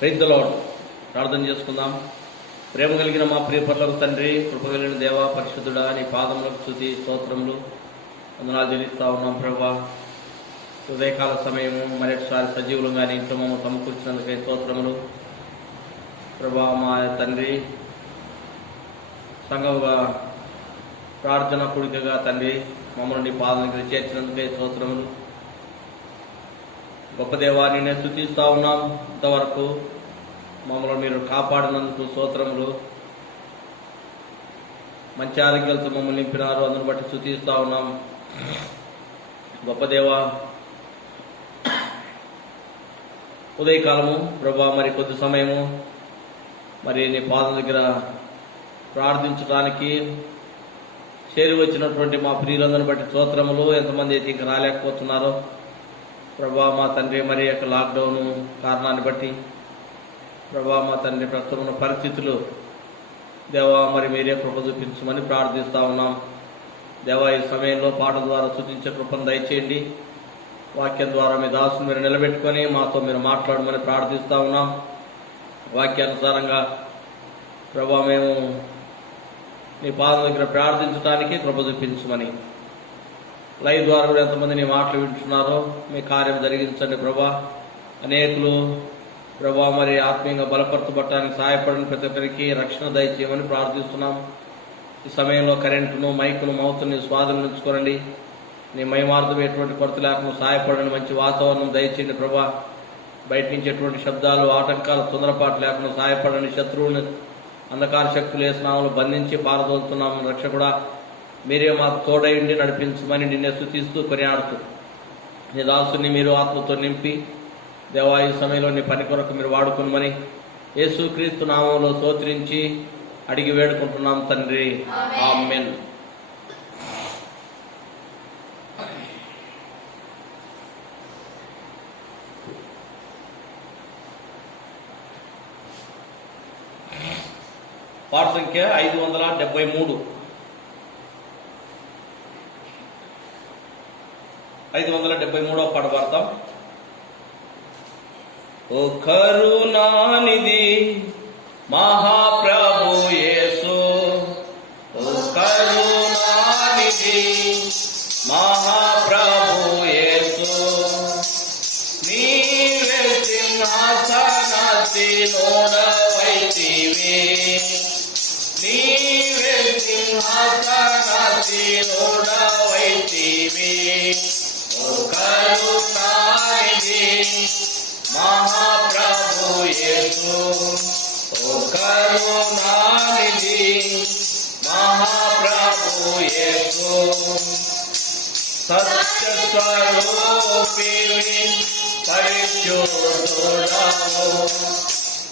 Praise the lord. ప్రార్థన చేసుకుందాం. ప్రేమ కలిగిన మా ప్రియ పరలోక తండ్రి, కృప కలిగిన దేవా, పరిశుద్ధుడా, నీ పాదములకు స్తుతి స్తోత్రములు వందనాలు చెల్లిస్తా ఉన్నాం ప్రభా. ఉదయకాల సమయము మరొకసారి సజీవులుగా నీ ఇంట్లో మమ్మల్ని సమకూర్చినందుకై స్తోత్రములు ప్రభా. మా తండ్రి సంఘముగా ప్రార్థన కూడికగా తండ్రి మమ్మల్ని నీ పాదం దగ్గర చేర్చినందుకై స్తోత్రములు. గొప్ప దేవా, నిన్నే స్తుతిస్తా ఉన్నాం. ఇంతవరకు మమ్మల్ని మీరు కాపాడినందుకు స్తోత్రములు. మంచి ఆరోగ్యాలతో మమ్మల్ని నింపినారు, అందుని బట్టి స్తుతిస్తా ఉన్నాం. గొప్ప దేవా, ఉదయకాలము ప్రభా మరి కొద్ది సమయము మరి నీ పాదం దగ్గర ప్రార్థించడానికి చేరి వచ్చినటువంటి మా ప్రియులందరిని బట్టి స్తోత్రములు. ఎంతమంది అయితే ఇంకా రాలేకపోతున్నారో ప్రభా మా తండ్రి, మరి యొక్క లాక్డౌన్ కారణాన్ని బట్టి ప్రభా మా తండ్రి ప్రస్తుతం ఉన్న పరిస్థితులు దేవా మరి మీరే కృప చూపించమని ప్రార్థిస్తా ఉన్నాం. దేవా ఈ సమయంలో పాటల ద్వారా సూచించే కృపను దయచేయండి. వాక్యం ద్వారా మీ దాసుని మీరు నిలబెట్టుకొని మాతో మీరు మాట్లాడమని ప్రార్థిస్తా ఉన్నాం. వాక్యానుసారంగా ప్రభా మేము నీ పాదం దగ్గర ప్రార్థించడానికి కృప చూపించమని, లైవ్ ద్వారా కూడా ఎంతమంది నీ మాటలు వింటున్నారో మీ కార్యం జరిగించండి ప్రభా. అనేకులు ప్రభా మరి ఆత్మీయంగా బలపరచబట్టడానికి సహాయపడిన ప్రతి ఒక్కరికి రక్షణ దయచేయమని ప్రార్థిస్తున్నాం. ఈ సమయంలో కరెంటును, మైకును, మౌతుని స్వాధీనం ఉంచుకోనండి. నీ మహిమార్థం ఎటువంటి కొరత లేకుండా సహాయపడండి. మంచి వాతావరణం దయచేయండి ప్రభా. బయట నుంచి ఎటువంటి శబ్దాలు, ఆటంకాలు, తొందరపాటు లేకుండా సహాయపడండి. శత్రువుని అంధకార శక్తులు వేసినాములు బంధించి పారదోలుతున్నాము. రక్షకుడా మీరే మాకు తోడయుండి నడిపించమని నిన్నే స్తుతిస్తూ కొనియాడుతూ నీ దాసుని మీరు ఆత్మతో నింపి దేవా ఈ సమయంలో నీ పని కొరకు మీరు వాడుకునమని యేసుక్రీస్తు నామంలో స్తోత్రించి అడిగి వేడుకుంటున్నాం తండ్రి, ఆమేన్. పాట సంఖ్య 573. 573వ పాట పాడతాం. ఓ కరుణానిధి మహాప్రభు యేసు, ఓ కరుణానిధి మహాప్రభు యేసు, నీవే సింహాసనాసీనుడవైతివి, నీవే సింహాసనాసీనుడవైతివి. ఓ కరుణానిధి మహాప్రభు యేసు, ఓ కరుణానిధి మహాప్రభు యేసు, సత్య స్వరూపివి పరిశుద్ధుడవు,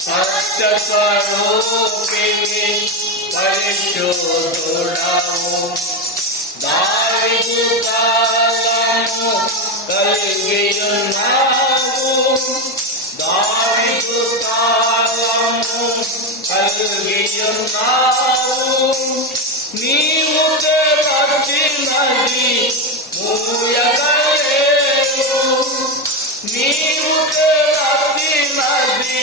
సత్య స్వరూపివి పరిశుద్ధుడవు, దావీదు కాలము కలిగియున్నావు, దావీదు కాలము కలిగియున్నావు, నీవు చేపట్టినది మూయగలేవు, నీవు చేపట్టినది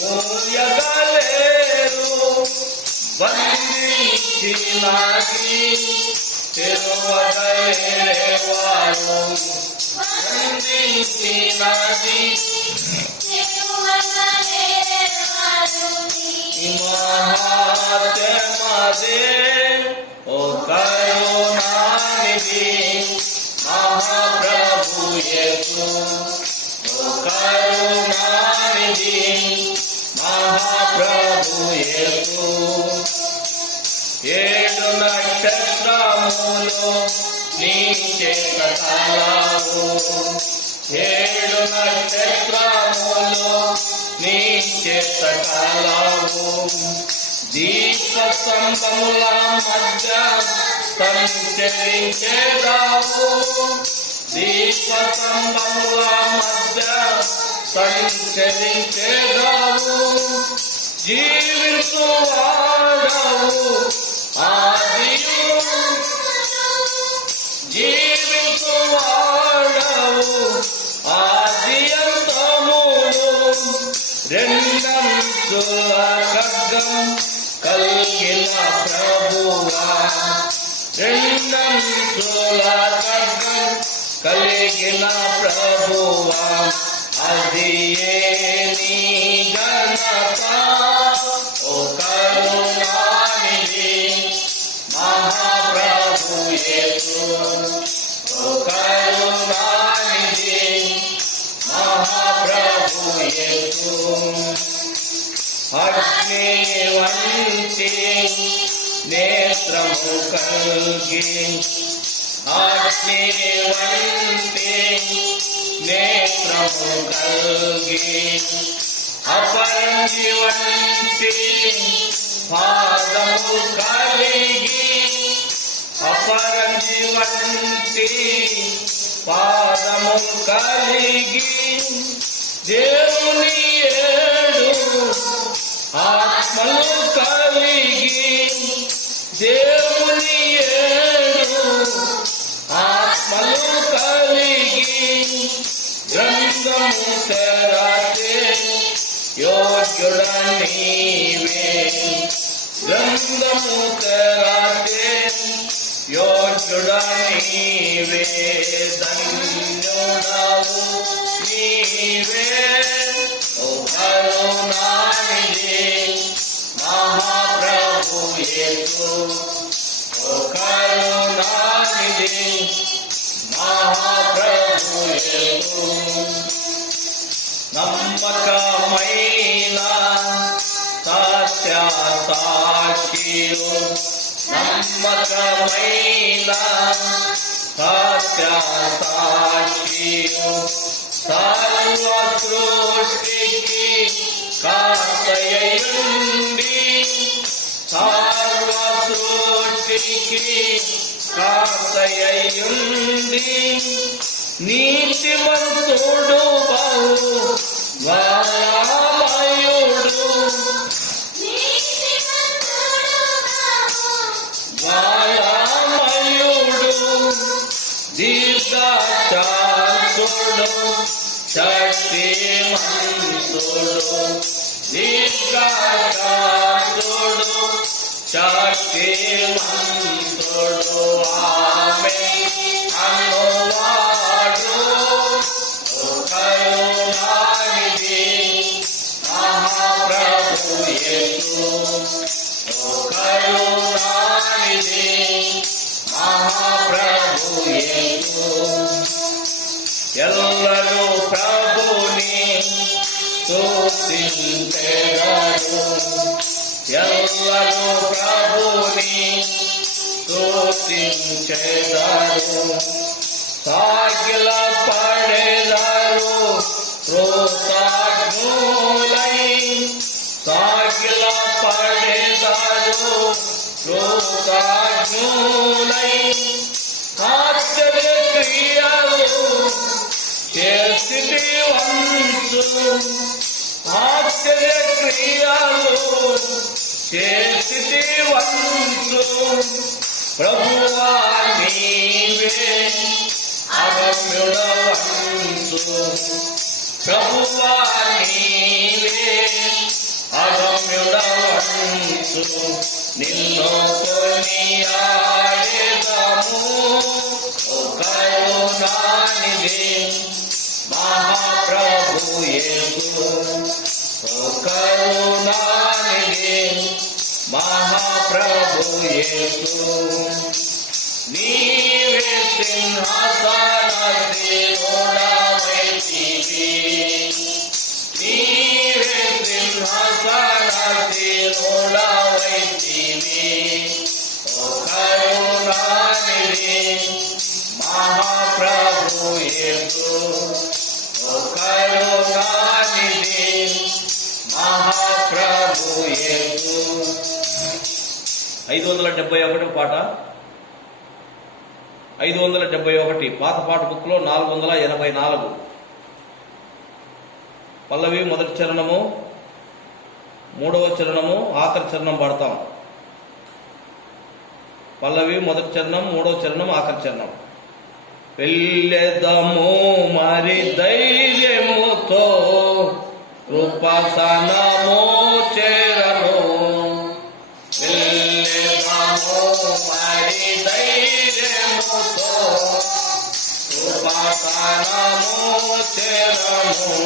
మూయగలేరు, బంధించినది తెరువగలేవారు, బంధించినది మహాత్మదే. ఓ కరుణానిధి మహాప్రభు యేసు, ఓ కరుణానిధి మహాప్రభు యేసు, 7 నక్షత్రములు నీ చేత కలవు, 7 నక్షత్రములు నీ చేత కలవు, దీప స్తంభముల మధ్య సంచరించేదావు, దీప స్తంభముల మధ్య సంచరించేదావు, జీవించువాడవు ఆదియు, జీవించువాడవు ఆదియంతములు, రెండు ఖడ్గం కలిగిన ప్రభువా, రెండంచుల ఖడ్గం కలిగిన ప్రభువా, అది నీ ఘనత. ఓ కరుణానిధి మహాప్రభు యేసు, ఓ కరుణానిధి మహాప్రభు యేసు. అగ్ని వంటి నేత్రము కలిగి, అగ్ని వంటి నేత్రము కలిగి, అపరంజి వంటి పాదము కలిగి, అపరంజి వంటి పాదము కలిగి, దేవుని ఏడు ఆత్మలు కలిగి, దేవుని ఏడు ఆత్మలు కలిగి, గ్రంథము తెరచే యోగ్యుడ నీవే, గ్రంథము తెరచే యోగ్యుడ నీవే, ధన్యుడవు నీవే. ఓ కరుణానిధి మహాప్రభు యేసు, ఓ కరుణానిధి మహాప్రభు యేసు. నమ్మకమైన సత్య సాక్షియు, నమ్మకమైన సత్య సాక్షియు, సర్వ సృష్టికి కాతయుండి, సర్వ సృష్టికి కాతయుండి, నీతిమంతుడు బహు దయామయుడు, దయామయుడు, దీర్ఘశాంతుడు, శక్తిమంతుడు, దీర్ఘశాంతుడు, శక్తిమంతుడు, ఆమె అనువాడు. ఓ కరుణానిధి మహాప్రభు యేసు, ఓ కరుణానిధి మహాప్రభు యేసు. ఎల్లరూ ప్రభుని స్తుతించెదరు, ఎల్లరూ ప్రభుని స్తుతించెదరు, సాగిల పడెదరు కృతజ్ఞులై, సాగిల పడెదరు కృతజ్ఞులై, ఆశ్చర్య క్రియలు చేసితివంచు, ఆశ్చర్య క్రియలు చేసితివంచు, ప్రభువా నీవే అగమ్యుడవంచు, ప్రభువా నీవే అగమ్యుడవంచు, నిన్ను కొనియాడెదము. ఓ కరుణానిధి మహాప్రభు యేసు, ఓ కరుణానిధి మహాప్రభు యేసు. నీవే సింహాసనాసీనుడవైతివి, నీవే సింహాసనాసీనుడవైతివి, ఓ కరుణానిధి మహాప్రభు యేసు, ఓ కరుణానిధి మహాప్రభు యేసు. 571 పాట, 571 పాత పాట బుక్లో 484. పల్లవి మొదటి చరణము, మూడవ చరణము, ఆఖరి చరణం పాడతాం. పల్లవి మొదటి చరణం, మూడవ చరణం, ఆఖరి చరణం. వెళ్ళెదము మరి ధైర్యముతో కృపాసనము మరి ధైర్యముతో ఉపాసనము చేరము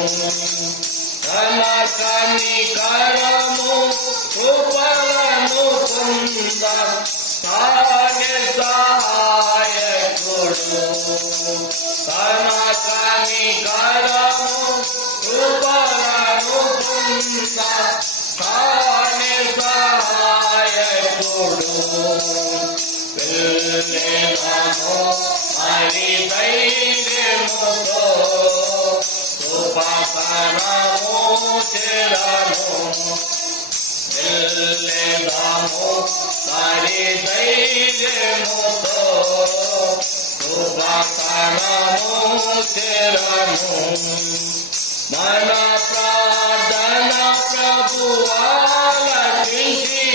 తన కనికరము కృపలను పొంద తానే సహాయకుడు తన కనికరము కృపలను పొంద తానే సహాయకుడు వెళ్ళెదము మరి ధైర్యముతో ఉపాసనము చేరము వెళ్ళెదము మరి ధైర్యముతో ఉపాసనము చేరము మన ప్రార్థన ప్రభువాలకించి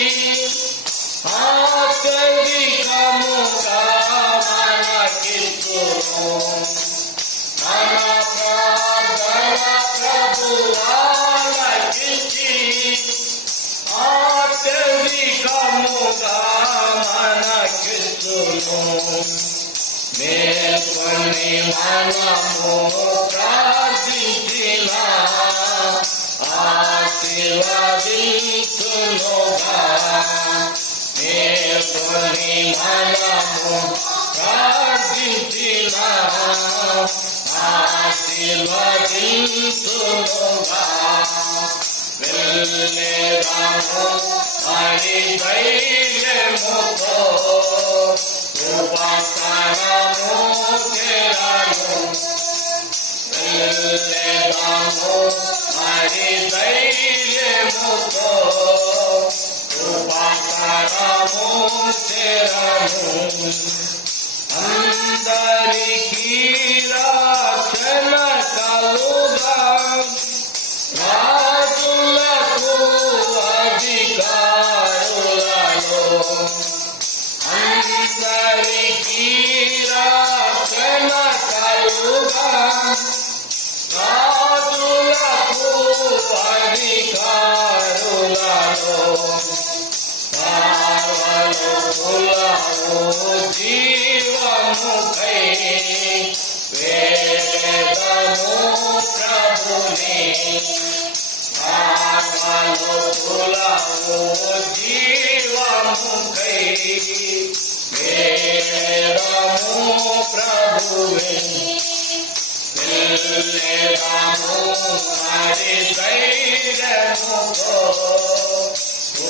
ఆత్మికముగా మనకిచ్చును మన ప్రార్థన ప్రభువాలకించి ఆత్మికముగా మనకిచ్చును మేల్కొని మనము ప్రార్థించిన ఆశీర్వదించునుగా మేల్కొని మనము ప్రార్థించిన ఆశీర్వదించునుగా వెళ్ళెదము మరి ధైర్యముతో ఉపాసనము చేరము వెళ్ళెదము మరి ధైర్యముతో ఉపాసనము చేరము అందరికీ రక్షణ కలుగా రాజులకు అధికారులలో అందరికీ రక్షణ కలుగా రాజులకు అధికారులలో పార్వలోకులను జీవముకై వేదము ప్రభుని పార్వలోకులను జీవముకై వేదము ప్రభుని వెళ్ళెదము మరి ధైర్యముతో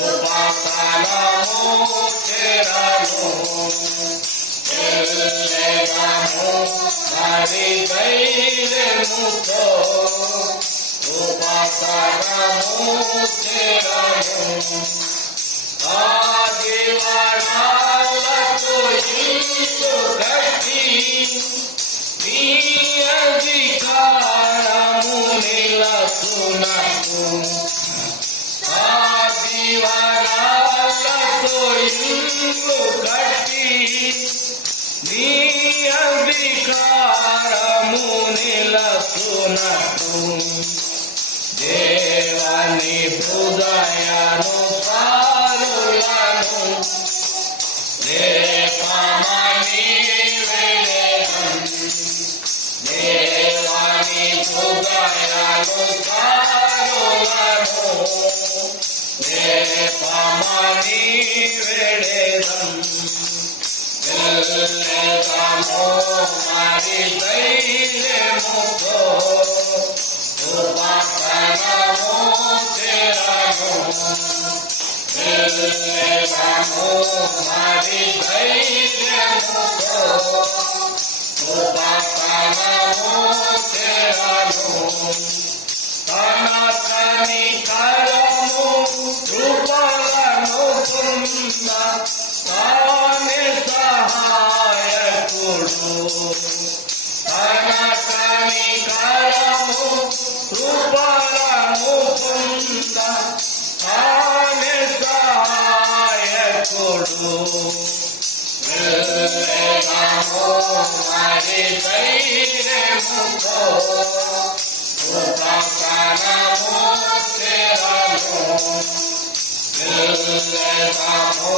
ఉపాసనము చేరము వెళ్ళెదము మరి ధైర్యముతో ఉపాసనము చేరము ఆదివారాలతో ఇల్లు కట్టి నీ అధికారము నిలచునకు ఆదివారాలతో ఇల్లు కట్టి నీ అధికారము నిలచునకు దేవాని హృదయను పారులను రేపమని వేడెదం దేవాని హృదయను పారులను రేపమని వేడెదం వెళ్ళెదము మరి ధైర్యముతో ఉపాసనము చేరము వెళ్ళెదము మరి ధైర్యముతో ఉపాసనము చేరము తన కనికరము కృపలను పొంద తానే సహాయకుడు తన కనికరము కృపలను పొంద తానే సహాయకుడు వెళ్ళెదము మరి ధైర్యముతో ఉపాసనము చేరము నిలెదము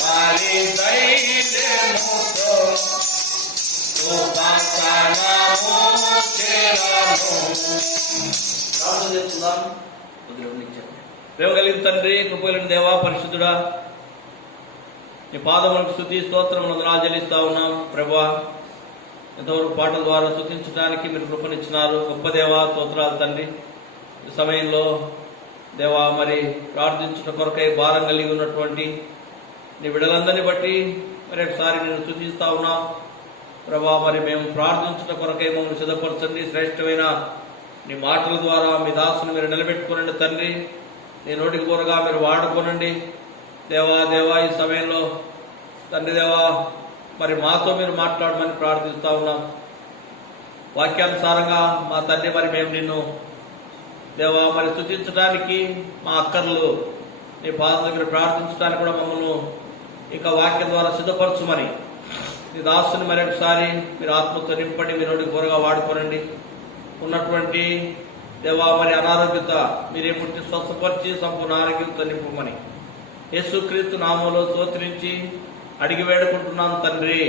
మరి ధైర్యముతో ఉపాసనము చేరను. ప్రార్థన చేస్తున్నాం. ప్రేమ కలిగిన తండ్రి, కృపగలిగిన దేవా, పరిశుద్ధుడా, నీ పాదములకు స్తుతి స్తోత్రములు వందనాలు చెల్లిస్తా ఉన్నాం. ప్రభా, ఎంతవరకు పాటల ద్వారా స్తుతించడానికి మీరు కృపనిచ్చినారు. గొప్ప దేవా, స్తోత్రాలు తండ్రి. ఈ సమయంలో దేవా, మరి ప్రార్థించిన కొరకై భారం కలిగి ఉన్నటువంటి నీ బిడ్డలందరినీ బట్టి మరి ఒకసారి నేను స్తుతిస్తా ఉన్నాం. ప్రభా, మరి మేము ప్రార్థించిన కొరకై మమ్మల్ని సిద్ధపరచండి. శ్రేష్టమైన నీ మాటల ద్వారా మీ దాసుని మీరు నిలబెట్టుకోనండి తండ్రి. నీ నోటికి పూరగా మీరు వాడుకోనండి దేవా. ఈ సమయంలో తండ్రి దేవా, మరి మాతో మీరు మాట్లాడమని ప్రార్థిస్తా ఉన్నాం. వాక్యానుసారంగా మా తండ్రి, మరి మేము నిన్ను దేవా మరి స్తుతించడానికి మా అక్కర్లు నీ పాద దగ్గర ప్రార్థించడానికి కూడా మమ్మల్ని ఇంకా వాక్యం ద్వారా సిద్ధపరచుమని నీ దాసుని మరి ఒకసారి మీరు ఆత్మతో నింపండి. మీ నోటికి పూరగా వాడుకోనండి. ఉన్నటువంటి దేవా మరి అనారోగ్యత మీరే పుట్టి స్వస్థపరిచి సంపూర్ణ ఆరోగ్యంతో నింపమని యేసుక్రీస్తు నామములో స్తోత్రించి అడిగి వేడుకుంటున్నాం తండ్రి,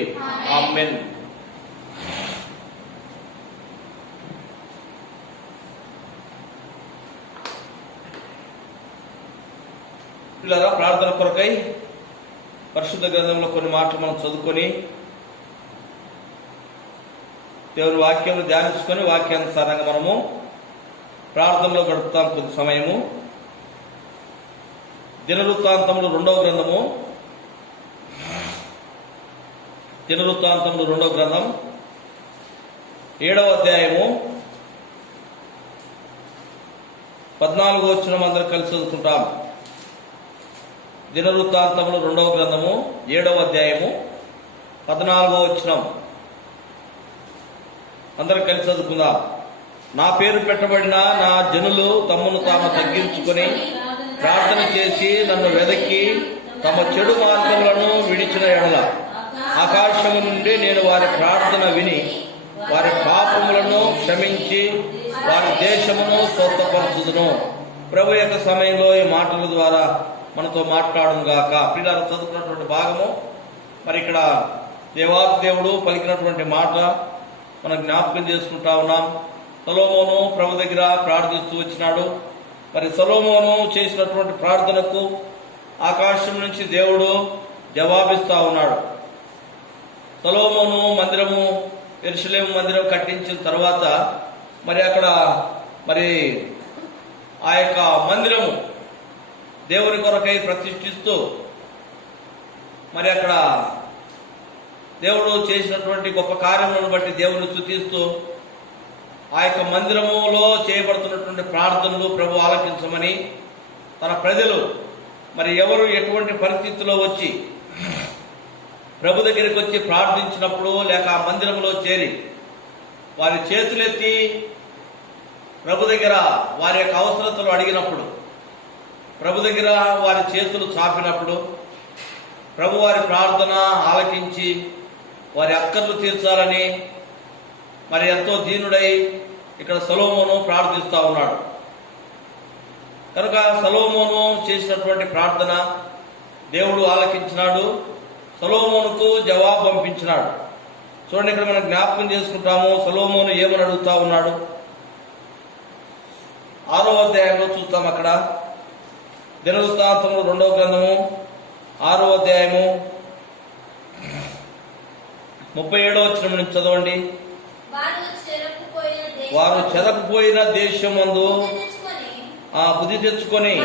ఆమేన్. పిల్లరా, ప్రార్థన కొరకై పరిశుద్ధ గ్రంథంలో కొన్ని మాటలు మనం చదువుకొని దేవుని వాక్యం ధ్యానించుకొని వాక్యానుసారంగా మనము ప్రార్థనలో గడుపుతాం కొద్ది సమయము. దినవృత్తాంతములు 2వ గ్రంథము, దినవృత్తాంతములు 2వ గ్రంథం 7వ అధ్యాయము 14వ వచనం అందరూ కలిసి చదువుకుంటాం. దినవృత్తాంతములు 2వ గ్రంథము 7వ అధ్యాయము 14వ వచనం అందరూ కలిసి చదువుకుందాం. నా పేరు పెట్టబడిన నా జనులు తమను తాము తగ్గించుకొని ప్రార్థన చేసి నన్ను వెదకి తమ చెడు మార్గములను విడిచిన ఎడల ఆకాశము నుండి నేను వారి ప్రార్థన విని వారి పాపములను క్షమించి వారి దేశమును స్వస్థపరచుదును. ప్రభు యొక్క సమయంలో ఈ మాటల ద్వారా మనతో మాట్లాడును గాక. పిల్లలు చదువుకున్నటువంటి భాగము మరి ఇక్కడ దేవాతి దేవుడు పలికినటువంటి మాట మనం జ్ఞాపకం చేసుకుంటా ఉన్నాం. సొలొమోను ప్రభు దగ్గర ప్రార్థిస్తూ వచ్చినాడు. మరి సొలొమోను చేసినటువంటి ప్రార్థనకు ఆకాశం నుంచి దేవుడు జవాబిస్తా ఉన్నాడు. సొలొమోను మందిరము, యెరూషలేము మందిరం కట్టించిన తర్వాత మరి అక్కడ మరి ఆ యొక్క మందిరము దేవుని కొరకై ప్రతిష్ఠిస్తూ మరి అక్కడ దేవుడు చేసినటువంటి గొప్ప కార్యములను బట్టి దేవుని స్తుతిస్తూ ఆ యొక్క మందిరములో చేయబడుతున్నటువంటి ప్రార్థనలు ప్రభు ఆలకించమని తన ప్రజలు మరి ఎవరు ఎటువంటి పరిస్థితుల్లో వచ్చి ప్రభు దగ్గరికి వచ్చి ప్రార్థించినప్పుడు లేక ఆ మందిరంలో చేరి వారి చేతులెత్తి ప్రభు దగ్గర వారి యొక్క అవసరతలు అడిగినప్పుడు, ప్రభు దగ్గర వారి చేతులు చాపినప్పుడు ప్రభు వారి ప్రార్థన ఆలకించి వారి అక్కర్లు తీర్చాలని మరి ఎంతో దీనుడై ఇక్కడ సొలొమోను ప్రార్థిస్తా ఉన్నాడు. కనుక సొలొమోను చేసినటువంటి ప్రార్థన దేవుడు ఆలకించినాడు. సొలొమోనుకు జవాబు పంపించినాడు. చూడండి, ఇక్కడ మనం జ్ఞాపకం చేసుకుంటాము. సొలొమోను ఏమని అడుగుతా ఉన్నాడు? 6వ అధ్యాయంలో చూస్తాం. అక్కడ దినవృత్తాంతములు 2వ గ్రంథము 6వ అధ్యాయము 37వ వచనం నుంచి చదవండి. వారు చెదకపోయిన దేశమందు బుద్ధి తెచ్చుకొని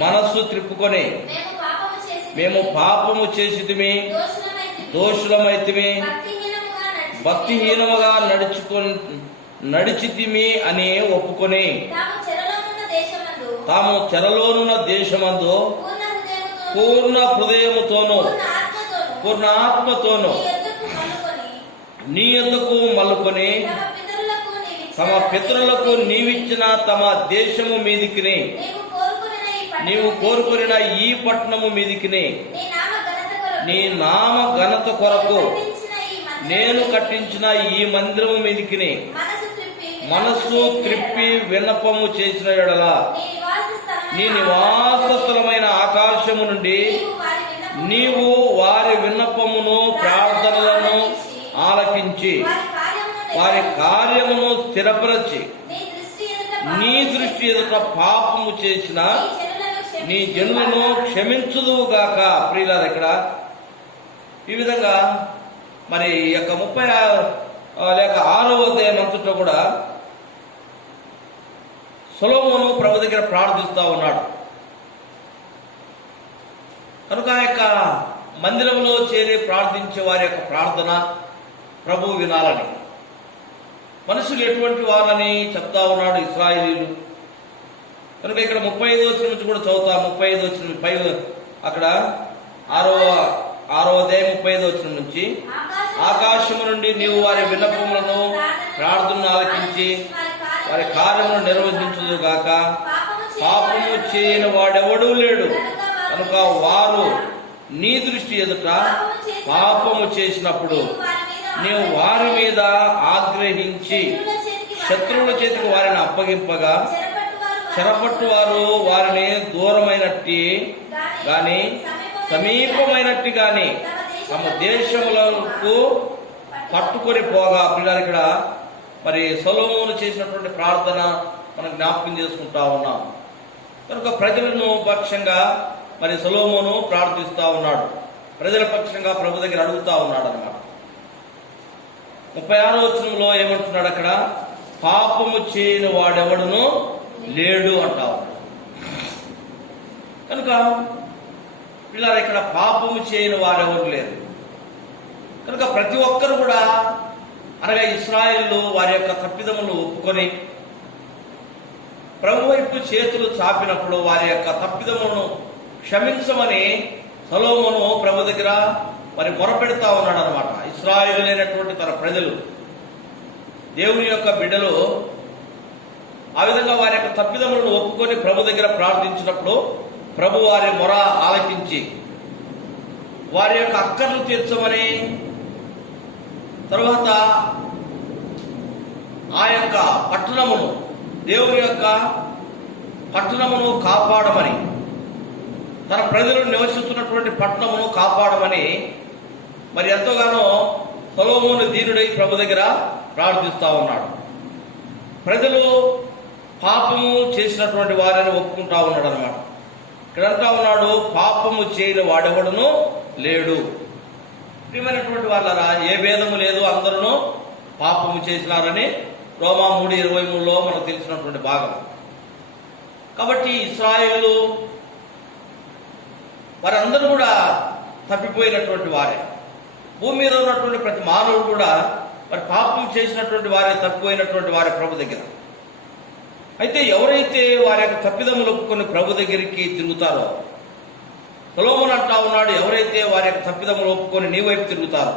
మనస్సు త్రిప్పుకొని మేము పాపము చేసితిమి, దోషులమైతిమి, భక్తిహీనముగా నడిచితిమి అని ఒప్పుకొని తాము చెరలోనున్న దేశమందు పూర్ణ హృదయముతోను పూర్ణ ఆత్మతోను నీ యొద్దకు మల్లుకొని తమ పితరులకు నీవిచ్చిన తమ దేశము మీదికిని నీవు కోరుకున్న ఈ పట్టణము మీదికిని నీ నామ ఘనత కొరకు నేను కట్టించిన ఈ మందిరము మీదికిని మనస్సు త్రిప్పి విన్నపము చేసిన ఎడల నీ నివాస ఉన్నతమైన ఆకాశము నుండి నీవు వారి విన్నపమును ప్రార్థనలను ఆలకించి వారి కార్యమును స్థిరపరచి నీ దృష్టి ఎదుట పాపము చేసిన నీ జనులను క్షమించుదువుగాక. ప్రియులారా, ఇక్కడ ఈ విధంగా మరి ఈ యొక్క 36వ అధ్యాయం అంతటా కూడా సొలొమోను ప్రభు దగ్గర ప్రార్థిస్తా ఉన్నాడు. కనుక ఆ యొక్క మందిరంలో చేరి ప్రార్థించే వారి యొక్క ప్రార్థన ప్రభు వినాలని, మనుషులు ఎటువంటి వారని చెప్తా ఉన్నాడు ఇశ్రాయేలీయులు. కనుక ఇక్కడ 35వ వచనం నుంచి కూడా చదువుతా. 35వ వచనం పై అక్కడ 6వ అధ్యాయం 35వ వచనం నుంచి, ఆకాశము నుండి నీవు వారి విన్నపములను ప్రార్థనను ఆలకించి వారి కార్యమును నిర్వహించుదుగాక. పాపము చేయని వాడెవడూ లేడు కనుక వారు నీ దృష్టి ఎదుట పాపము చేసినప్పుడు నీవు వారి మీద ఆగ్రహించి శత్రువుల చేతికి వారిని అప్పగింపగా చెరపట్టు వారు వారిని దూరమైనట్టి గాని సమీపమైనట్టు గాని తమ దేశములకు పట్టుకొని పోగా. పిల్లలు, ఇక్కడ మరి సొలొమోను చేసినటువంటి ప్రార్థన మనం జ్ఞాపకం చేసుకుంటా ఉన్నాం. కనుక ప్రజలను పక్షంగా మరి సొలొమోను ప్రార్థిస్తా ఉన్నాడు, ప్రజల పక్షంగా ప్రభు దగ్గర అడుగుతా ఉన్నాడు అన్నమాట. 36వ వచనంలో ఏమంటున్నాడు అక్కడ, పాపము చేయని వాడెవడును లేడు అంటావు. కనుక పిల్లలు, ఇక్కడ పాపము చేయని వాడెవరు లేరు. కనుక ప్రతి ఒక్కరు కూడా, అనగా ఇశ్రాయేలు వారి యొక్క తప్పిదములు ఒప్పుకొని ప్రభు వైపు చేతులు చాపినప్పుడు వారి యొక్క తప్పిదములను క్షమించమని సొలొమోను ప్రభు దగ్గర మరి మొరపెడతా ఉన్నాడు అనమాట. ఇశ్రాయేలు లేనటువంటి తన ప్రజలు, దేవుని యొక్క బిడ్డలు ఆ విధంగా వారి యొక్క తప్పిదములను ఒప్పుకొని ప్రభు దగ్గర ప్రార్థించినప్పుడు ప్రభు వారి మొర ఆలకించి వారి యొక్క అక్కర్లు తీర్చమని, తరువాత ఆ యొక్క పట్టణమును, దేవుని యొక్క పట్టణమును కాపాడమని, తన ప్రజలు నివసిస్తున్నటువంటి పట్టణమును కాపాడమని మరి ఎంతగానో సొలొమోను దీనుడై ప్రభు దగ్గర ప్రార్థిస్తా ఉన్నాడు. ప్రజలు పాపము చేసినటువంటి వారిని ఒప్పుకుంటా ఉన్నాడు అనమాట. ఇక్కడ అంటా ఉన్నాడు, పాపము చేయని వాడెవడును లేడు. ప్రియమైనటువంటి వాళ్ళరా, ఏ భేదము లేదు, అందరూ పాపము చేసినారని రోమా 3:23లో మనకు తెలిసినటువంటి భాగం. కాబట్టి ఇశ్రాయేలు వారందరూ కూడా తప్పిపోయినటువంటి వారే. భూమి మీద ఉన్నటువంటి ప్రతి మానవుడు కూడా మరి పాపం చేసినటువంటి వారే, తప్పిపోయినటువంటి వారే ప్రభు దగ్గర. అయితే ఎవరైతే వారి యొక్క తప్పిదములు ఒప్పుకొని ప్రభు దగ్గరికి తిరుగుతారో, సొలొమోను అంటా ఉన్నాడు, ఎవరైతే వారి యొక్క తప్పిదములు ఒప్పుకొని నీ వైపు తిరుగుతారో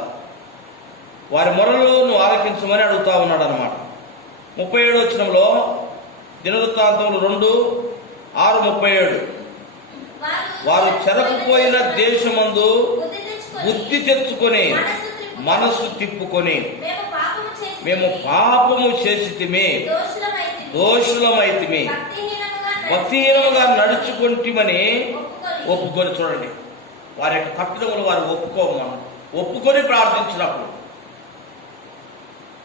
వారి మొరలు నువ్వు ఆలకించమని అడుగుతా ఉన్నాడు అనమాట. 37వ వచనంలో దినవృత్తాంతములు 2:6-37, వారు చెరకుపోయిన దేశమందు బుద్ధి తెచ్చుకొని మనస్సు తిప్పుకొని మేము పాపము చేసితిమి, దోషులమైతిమి, భక్తిహీనముగా నడుచుకుంటామని ఒప్పుకొని. చూడండి, వారి యొక్క తప్పిదములు వారు ఒప్పుకొని ప్రార్థించినప్పుడు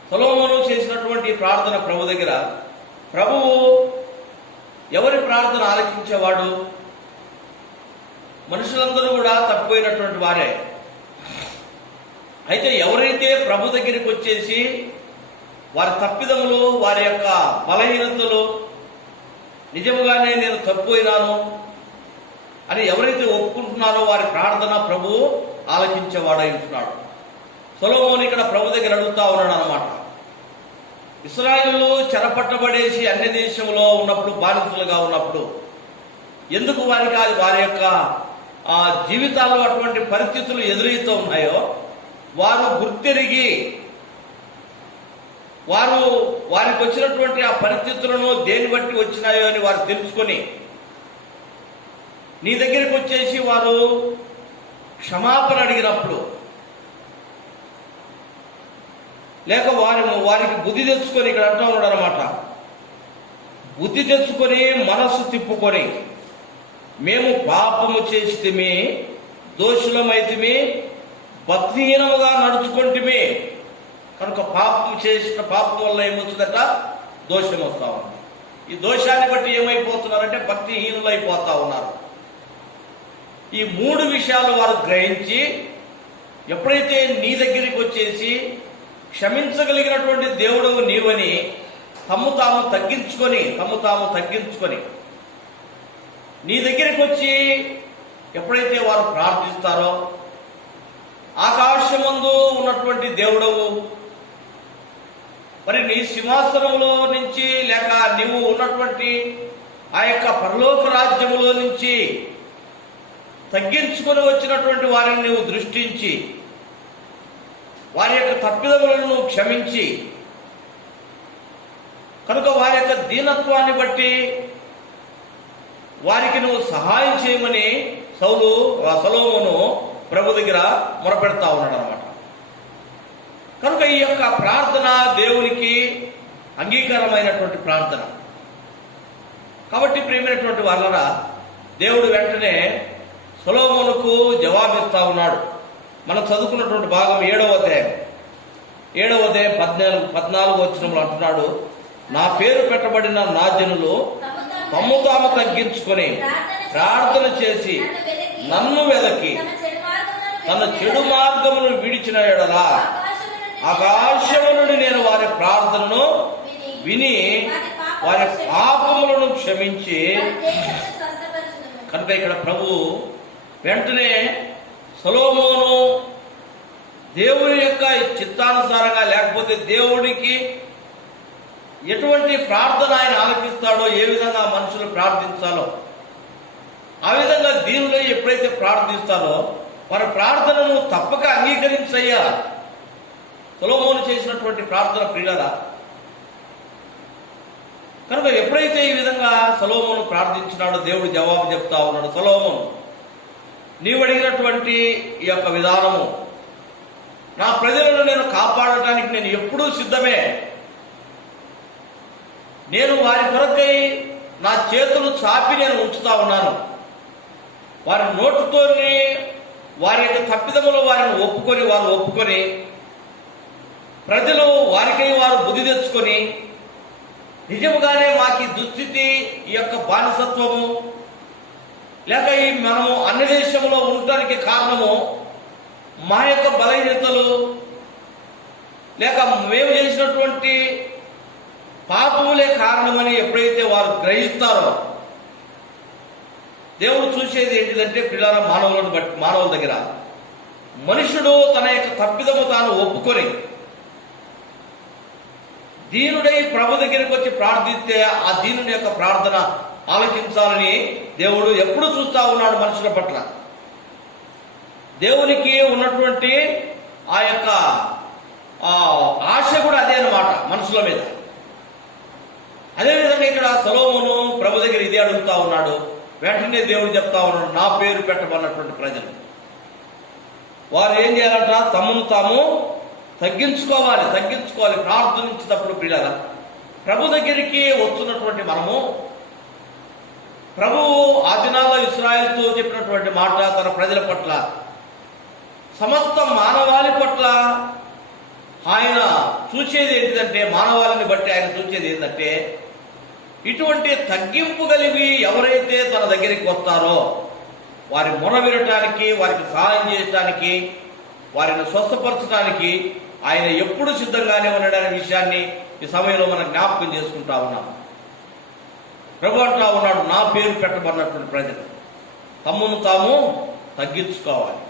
సొలొమోను చేసినటువంటి ప్రార్థన ప్రభు దగ్గర, ప్రభువు ఎవరి ప్రార్థన ఆలకించేవాడు? మనుషులందరూ కూడా తప్పిపోయినటువంటి వారే. అయితే ఎవరైతే ప్రభు దగ్గరికి వచ్చేసి వారి తప్పిదములు, వారి యొక్క బలహీనతలు, నిజముగానే నేను తప్పిపోయినాను అని ఎవరైతే ఒప్పుకుంటున్నారో వారి ప్రార్థన ప్రభువు ఆలకించేవాడై ఉంటున్నాడు. సొలొమోను ఇక్కడ ప్రభు దగ్గర అడుగుతా ఉన్నాడు అన్నమాట. ఇశ్రాయేలు చెరపట్టబడేసి అన్య దేశంలో ఉన్నప్పుడు, బానిసలుగా ఉన్నప్పుడు, ఎందుకు వారికి వారి యొక్క జీవితాల్లో అటువంటి పరిస్థితులు ఎదురవుతూ ఉన్నాయో వారు గుర్తెరిగి వారికి వచ్చినటువంటి ఆ పరిస్థితులను దేని బట్టి వచ్చినాయో అని వారు తెలుసుకొని నీ దగ్గరికి వచ్చేసి వారు క్షమాపణ అడిగినప్పుడు, లేక వారికి బుద్ధి తెచ్చుకొని, ఇక్కడ అంటూ ఉన్నాడు అనమాట, బుద్ధి తెచ్చుకొని మనస్సు తిప్పుకొని మేము పాపము చేసితిమి, దోషులమైతిమి, భక్తిహీనముగా నడుచుకుంటుమి. కనుక పాపం చేసిన పాపం వల్ల ఏమవుతుందట? దోషం వస్తా ఉంది. ఈ దోషాన్ని బట్టి ఏమైపోతున్నారంటే భక్తిహీనులు అయిపోతా ఉన్నారు. ఈ 3 విషయాలు వారు గ్రహించి ఎప్పుడైతే నీ దగ్గరికి వచ్చేసి క్షమించగలిగినటువంటి దేవుడు నీవని తమ్ము తాము తగ్గించుకొని నీ దగ్గరికి వచ్చి ఎప్పుడైతే వారు ప్రార్థిస్తారో, ఆకాశమందు ఉన్నటువంటి దేవుడవు, మరి నీ సింహాసనంలో నుంచి లేక నీవు ఉన్నటువంటి ఆ యొక్క పరలోక రాజ్యములో నుంచి తగ్గించుకొని వచ్చినటువంటి వారిని నీవు దృష్టించి వారి యొక్క తప్పిదములను క్షమించి, కనుక వారి యొక్క దీనత్వాన్ని బట్టి వారికి నువ్వు సహాయం చేయమని సొలొమోను ప్రభు దగ్గర మొరపెడతా ఉన్నాడు అన్నమాట. కనుక ఈ యొక్క ప్రార్థన దేవునికి అంగీకారమైనటువంటి ప్రార్థన. కాబట్టి ప్రియమైనటువంటి వాళ్ళరా, దేవుడు వెంటనే సొలొమోనుకు జవాబిస్తా ఉన్నాడు. మనం చదువుకున్నటువంటి భాగం 7వ అధ్యాయం 14 వచనంలో అంటున్నాడు, నా పేరు పెట్టబడిన నా జనులు తమ్ము తాము తగ్గించుకొని ప్రార్థన చేసి నన్ను వెదకి తన చెడు మార్గమును విడిచిన ఎడల ఆకాశము నుండి నేను వారి ప్రార్థనను విని వారి పాపములను క్షమించి. కనుక ఇక్కడ ప్రభు వెంటనే సొలొమోను దేవుని యొక్క చిత్తానుసారంగా, లేకపోతే దేవుడికి ఎటువంటి ప్రార్థన ఆయన ఆలకిస్తాడో, ఏ విధంగా మనుషులు ప్రార్థించాలో ఆ విధంగా దీనులై ఎప్పుడైతే ప్రార్థిస్తారో వారి ప్రార్థనను తప్పక అంగీకరించయ్యా. సొలొమోను చేసినటువంటి ప్రార్థన ప్రియులారా, కనుక ఎప్పుడైతే ఈ విధంగా సొలొమోను ప్రార్థించినాడో దేవుడు జవాబు చెప్తా ఉన్నాడు, సొలొమోను నీవు అడిగినటువంటి ఈ యొక్క విధానము, నా ప్రజలను నేను కాపాడటానికి నేను ఎప్పుడూ సిద్ధమే. నేను వారి కొరకై నా చేతులు చాపి నేను ఉంచుతా ఉన్నాను. వారి నోటుతోని వారి యొక్క తప్పిదములు వారిని ఒప్పుకొని ప్రజలు వారికై వారు బుద్ధి తెచ్చుకొని నిజముగానే మాకు ఈ దుస్థితి, ఈ యొక్క బానిసత్వము, లేక ఈ మనము అన్ని దేశంలో ఉండటానికి కారణము మా యొక్క బలహీనతలు, లేక మేము చేసినటువంటి పాపములే కారణమని ఎప్పుడైతే వారు గ్రహిస్తారో, దేవుడు చూసేది ఏంటిదంటే పిల్లల మానవుల దగ్గర మనుషుడు తన యొక్క తప్పిదము తాను ఒప్పుకొని దీనుడై ప్రభు దగ్గరికి వచ్చి ప్రార్థిస్తే ఆ దీనుని యొక్క ప్రార్థన ఆలకించాలని దేవుడు ఎప్పుడు చూస్తా ఉన్నాడు మనుషుల పట్ల. దేవునికి ఉన్నటువంటి ఆ యొక్క ఆశ కూడా అదే అన్నమాట మనుషుల మీద. అదేవిధంగా ఇక్కడ సొలొమోను ప్రభు దగ్గర ఇదే అడుగుతా ఉన్నాడు. వెంటనే దేవుడు చెప్తా ఉన్నాడు, నా పేరు పెట్టమన్నటువంటి ప్రజలు వారు ఏం చేయాలంట? తమను తాము తగ్గించుకోవాలి. ప్రార్థించేటప్పుడు ప్రియులారా, ప్రభు దగ్గరికి వస్తున్నటువంటి మనము, ప్రభువు ఆ దినాల్లో ఇశ్రాయేలుతో చెప్పినటువంటి మాట తన ప్రజల పట్ల, సమస్త మానవాళి పట్ల ఆయన చూసేది ఏంటిదంటే, మానవాళిని బట్టి ఆయన చూసేది ఏంటంటే, ఇటువంటి తగ్గింపు కలిగి ఎవరైతే తన దగ్గరికి వస్తారో వారి మొర వినటానికి, వారికి సహాయం చేయటానికి, వారిని స్వస్థపరచడానికి ఆయన ఎప్పుడు సిద్ధంగానే ఉన్నాడనే విషయాన్ని ఈ సమయంలో మనం జ్ఞాపకం చేసుకుంటా ఉన్నాం. ప్రభు అంటా ఉన్నాడు, నా పేరు పెట్టబడినటువంటి ప్రజలు తమ్మును తాము తగ్గించుకోవాలి.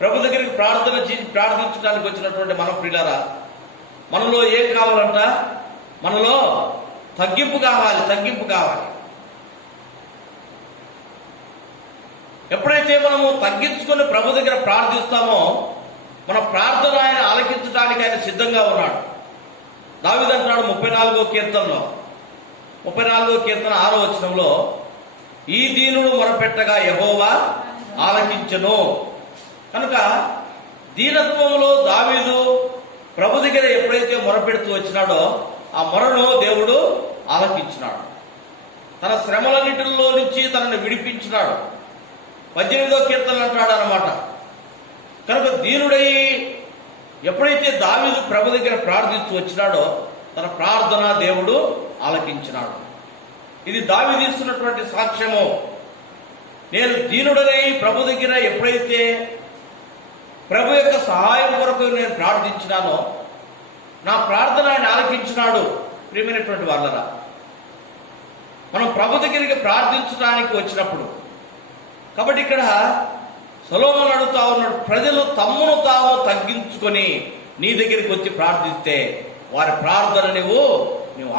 ప్రభు దగ్గరికి ప్రార్థించడానికి వచ్చినటువంటి మన ప్రియులారా, మనలో ఏం కావాలంట? మనలో తగ్గింపు కావాలి. ఎప్పుడైతే మనము తగ్గించుకొని ప్రభు దగ్గర ప్రార్థిస్తామో మన ప్రార్థన ఆయన ఆలకించడానికి ఆయన సిద్ధంగా ఉన్నాడు. దావీదు అంటున్నాడు 34వ కీర్తనలో 6వ వచనంలో, ఈ దీనుడు మొరపెట్టగా యెహోవా ఆలకించెను. కనుక దీనత్వంలో దావీదు ప్రభు దగ్గర ఎప్పుడైతే మొరపెడుతూ వచ్చినాడో ఆ మొరను దేవుడు ఆలకించినాడు. తన శ్రమలన్నిటిలో నుంచి తనని విడిపించినాడు. 18వ కీర్తన అంటాడు అన్నమాట. కనుక దీనుడై ఎప్పుడైతే దావీదు ప్రభు దగ్గర ప్రార్థిస్తూ వచ్చినాడో తన ప్రార్థన దేవుడు ఆలకించినాడు. ఇది దావీదు ఇస్తున్నటువంటి సాక్ష్యము. నేను దీనుడనై ప్రభు దగ్గర ఎప్పుడైతే ప్రభు యొక్క సహాయం కొరకు నేను ప్రార్థించినానో నా ప్రార్థన ఆయన ఆలకించినాడు. ప్రియమైనటువంటి వాళ్ళరా, మనం ప్రభు దగ్గరికి ప్రార్థించడానికి వచ్చినప్పుడు కాబట్టి ఇక్కడ సొలొమోను అడుగుతా ఉన్నాడు, ప్రజలు తమ్మును తాము తగ్గించుకొని నీ దగ్గరికి వచ్చి ప్రార్థిస్తే వారి ప్రార్థన నువ్వు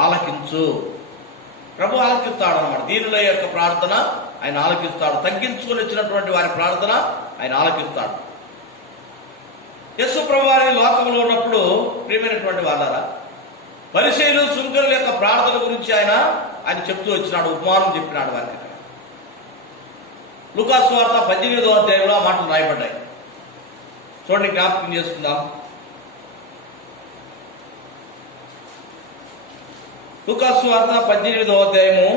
ఆలకించు. ప్రభు ఆలకిస్తాడు అన్నమాట. దీనుల యొక్క ప్రార్థన ఆయన ఆలకిస్తాడు. తగ్గించుకొని వచ్చినటువంటి వారి ప్రార్థన ఆయన ఆలకిస్తాడు. యేసు ప్రభు వారి లోకంలో ఉన్నప్పుడు ప్రియమైనటువంటి వాళ్ళారా, పరిసయ్యులు సుంకరుల యొక్క ప్రార్థన గురించి ఆయన చెప్తూ వచ్చినాడు, ఉపమానం చెప్పినాడు వారికి. లూకాసు సువార్త 18వ అధ్యాయంలో ఆ మాటలు రాయబడ్డాయి. చూడండి, జ్ఞాపకం చేసుకుందాం. లూకాసు సువార్త 18వ అధ్యాయము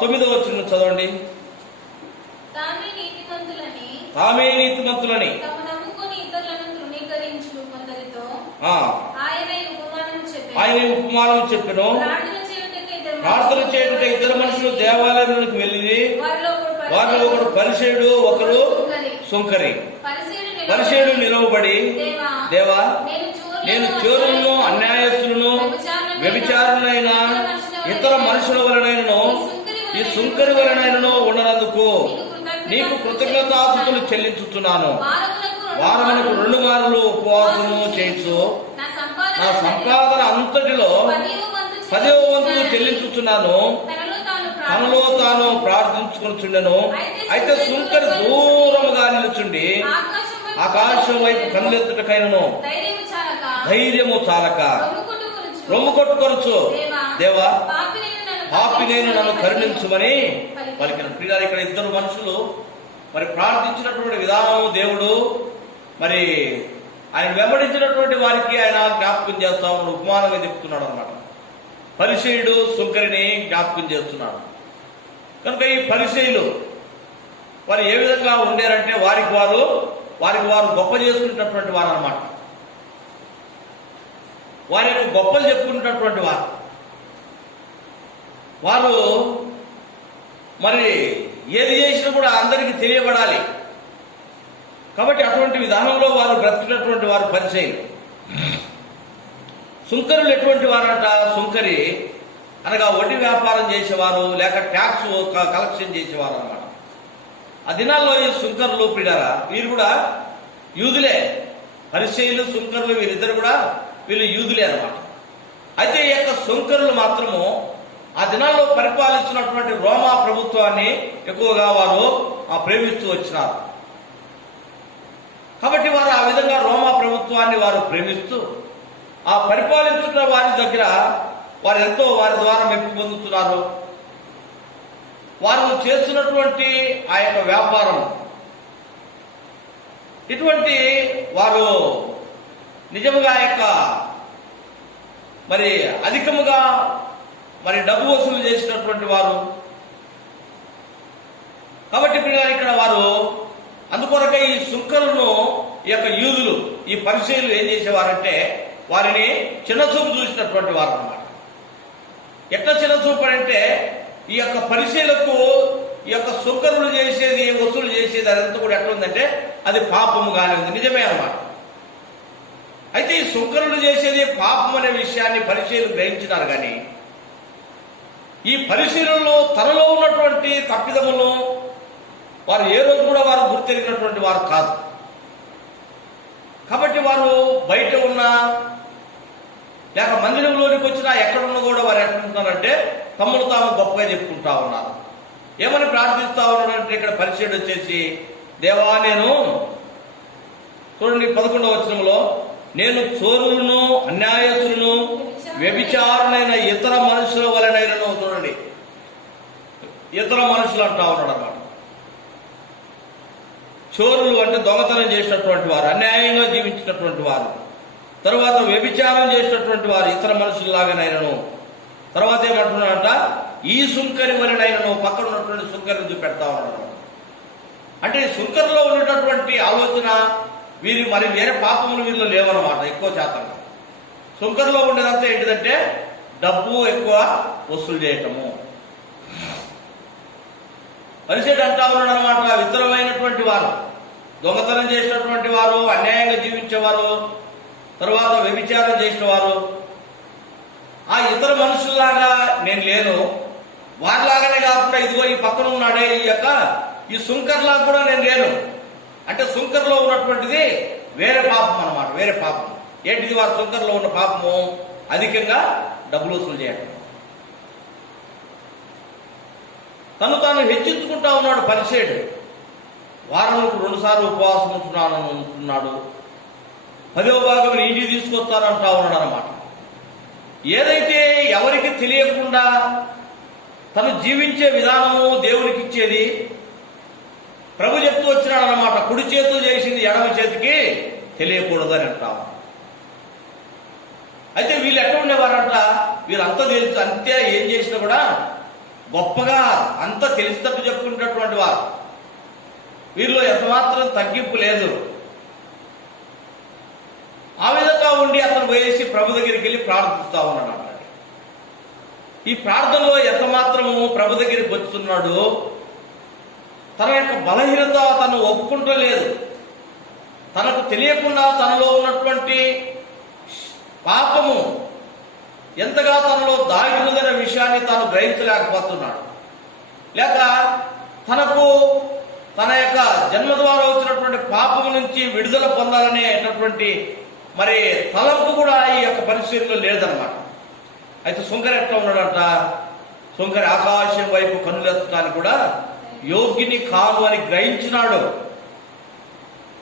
9వ వచనం చదవండి. తామే నీతిమంతులని ఆయన ఉపమానం చెప్పెను. ప్రార్థన చేయుటకై ఇద్దరు మనుషులు దేవాలయంలోకి వెళ్ళి వారిలో ఒకడు పరిసయ్యుడు, ఒకరు సుంకరి. పరిసయ్యుడు నిలవబడి, దేవా, నేను చోరులను, అన్యాయస్తులను, వ్యభిచారులైన ఇతర మనుషుల వలనైనను ఈ సుంకరి వలనైనను ఉండనందుకు నీకు కృతజ్ఞతాస్తుతులు చెల్లించుతున్నాను. వారమునకు 2 మార్లు ఉపవాసము చేయించు, నా సంపాదన అంతటిలో 10వ వంతు చెల్లించుతున్నాను. తనలో తాను ప్రార్థించుకునిచుండెను. అయితే సుంకరి దూరముగా నిలుచుండి ఆకాశం వైపు కన్నులెత్తుటకైనను ధైర్యము చాలక రొమ్ము కొట్టుకొనొచ్చు, దేవా, పాపినైన నన్ను కరుణించుమని పలికిన. ప్రియులారా, ఇక్కడ ఇద్దరు మనుషులు మరి ప్రార్థించినటువంటి విధానం దేవుడు మరి ఆయన వెంబడించినటువంటి వారికి ఆయన జ్ఞాపకం చేస్తా ఉన్నాడు, ఉపమానంగా చెప్తున్నాడు అన్నమాట. పరిసయ్యుడు సుంకరిని జ్ఞాపకం చేస్తున్నాడు. కనుక ఈ పరిసయ్యులు వారు ఏ విధంగా ఉండేరంటే వారికి వారు గొప్ప చేసుకునేటటువంటి వారు అన్నమాట. వారి యొక్క గొప్పలు చెప్పుకునేటటువంటి వారు మరి ఏది చేసినా కూడా అందరికీ తెలియబడాలి. కాబట్టి అటువంటి విధానంలో వారు బ్రతికినటువంటి వారు పరిసయ్యులు. సుంకరులు ఎటువంటి వారంట? సుంకరి అనగా వడ్డీ వ్యాపారం చేసేవారు, లేక ట్యాక్స్ కలెక్షన్ చేసేవారు అన్నమాట. ఆ దినాల్లో ఈ సుంకరులు ప్రియులారా వీరు కూడా యూదులే. పరిసయ్యులు, సుంకరులు వీరిద్దరు కూడా వీళ్ళు యూదులే అన్నమాట. అయితే ఈ యొక్క సుంకరులు మాత్రము ఆ దినాల్లో పరిపాలిస్తున్నటువంటి రోమా ప్రభుత్వాన్ని ఎక్కువగా వారు ప్రేమిస్తూ వచ్చినారు. కాబట్టి వారు ఆ విధంగా రోమా ప్రభుత్వాన్ని వారు ప్రేమిస్తూ ఆ పరిపాలించున్న వారి దగ్గర వారు ఎంతో వారి ద్వారా మెప్పు పొందుతున్నారు. వారు చేస్తున్నటువంటి ఆ యొక్క వ్యాపారం ఇటువంటి వారు నిజంగా యొక్క మరి అధికముగా మరి డబ్బు వసూలు చేసినటువంటి వారు. కాబట్టి ఇక్కడ వారు అందుకొరకే ఈ సుంకరులను ఈ యొక్క యూదులు, ఈ పరిసయ్యులు ఏం చేసేవారంటే వారిని చిన్నచూపు చూసినటువంటి వారు అన్నమాట. ఎట్లా చిన్నచూపు అంటే ఈ యొక్క పరిసయ్యులకు ఈ యొక్క సుంకరులు చేసేది, వసూలు చేసేది అదంతా కూడా ఎట్లా ఉందంటే అది పాపముగానే ఉంది. నిజమే అన్నమాట. అయితే ఈ సుంకరులు చేసేది పాపం అనే విషయాన్ని పరిసయ్యులు గ్రహించినారు. కానీ ఈ పరిశీలనలో తనలో ఉన్నటువంటి తప్పిదములను వారు ఏ రోజు కూడా వారు గుర్తెరిగినటువంటి వారు కాదు. కాబట్టి వారు బయట ఉన్నా లేక మందిరంలోనికి వచ్చినా ఎక్కడున్నా కూడా వారు ఎట్లుంటున్నారంటే తమను తాము గొప్పగా చెప్పుకుంటా ఉన్నారు. ఏమని ప్రార్థిస్తా ఉన్నారంటే ఇక్కడ పరిచయుడు వచ్చేసి, దేవా, నేను చూడండి 11వ వచనంలో, నేను చోరులను, అన్యాయస్తులను, వ్యభిచారులైన ఇతర మనుషుల వలనైనను. చూడండి, ఇతర మనుషులు అంటా ఉన్నాడు అన్నమాట. చోరులు అంటే దొంగతనం చేసినటువంటి వారు, అన్యాయంగా జీవించినటువంటి వారు. తర్వాత వ్యభిచారం చేసినటువంటి వారు ఇతర మనుషుల్లాగానైనను. తర్వాత ఏమంటున్నాడంట, ఈ సుంకరి వలనైన నువ్వు పక్కన ఉన్నటువంటి సుంకరిని చూపెడతా ఉన్నాడు. అంటే సుంకరిలో ఉన్నటువంటి ఆలోచన వీరి మరి వేరే పాపములు వీరిలో లేవన్నమాట. ఎక్కువ శాతంగా సుంకరిలో ఉండేదంతా ఏంటిదంటే డబ్బు ఎక్కువ వసూలు చేయటము. పరిసెడు అంటా ఉన్నాడు అనమాట, ఇతరమైనటువంటి వారు, దొంగతనం చేసినటువంటి వారు, అన్యాయంగా జీవించేవారు, తర్వాత వ్యభిచారం చేసిన వారు, ఆ ఇతర మనుషుల్లాగా నేను లేను, వారిలాగానే కాకుండా ఇదిగో ఈ పక్కన ఉన్నాడే ఈ సుంకర్లాగా కూడా నేను లేను. అంటే సుంకర్లో ఉన్నటువంటిది వేరే పాపం అన్నమాట, వేరే పాపం. ఏంటిది వారి సుంకర్లో ఉన్న పాపము? అధికంగా డబ్బులు వసూలు చేయడం. తను తాను హెచ్చించుకుంటా ఉన్నాడు పరిసేడు. వారానికి 2 సార్లు ఉపవాసం ఉంటున్నాడు. 10వ భాగం ఇంటికి తీసుకొస్తానంటా ఉన్నాడు అనమాట. ఏదైతే ఎవరికి తెలియకుండా తను జీవించే విధానము దేవునికి ఇచ్చేది ప్రభు చెప్తూ వచ్చినాడు అనమాట. కుడి చేతితో చేసింది ఎడమ చేతికి తెలియకూడదని అంటాము. అయితే వీళ్ళు ఎట్లా ఉండేవారంట, వీళ్ళంతా తెలుసు, అంతే ఏం చేసినా కూడా గొప్పగా అంతా తెలిసినట్టు చెప్పుకునేటటువంటి వారు. వీరిలో ఎంతమాత్రం తగ్గింపు లేదు. ఆ విధంగా ఉండి అతను వేసి ప్రభు దగ్గరికి వెళ్ళి ప్రార్థిస్తా ఉన్నాడు అన్నమాట. ఈ ప్రార్థనలో ఎంత మాత్రము ప్రభు దగ్గరికి వస్తున్నాడు, తన యొక్క బలహీనత తను ఒప్పుకుంటలేదు. తనకు తెలియకుండా తనలో ఉన్నటువంటి పాపము ఎంతగా తనలో దాగినదనే విషయాన్ని తాను గ్రహించలేకపోతున్నాడు. లేక తనకు తన యొక్క జన్మ ద్వారా వచ్చినటువంటి పాపము నుంచి విడుదల పొందాలనేటటువంటి మరి తలంపు కూడా ఈ యొక్క పరిస్థితుల్లో లేదనమాట. అయితే సుంకరి ఎట్లా ఉన్నాడంట, సుంకరి ఆకాశం వైపు కన్నులెత్తడానికి కూడా యోగ్యుని కాను అని గ్రహించినాడు.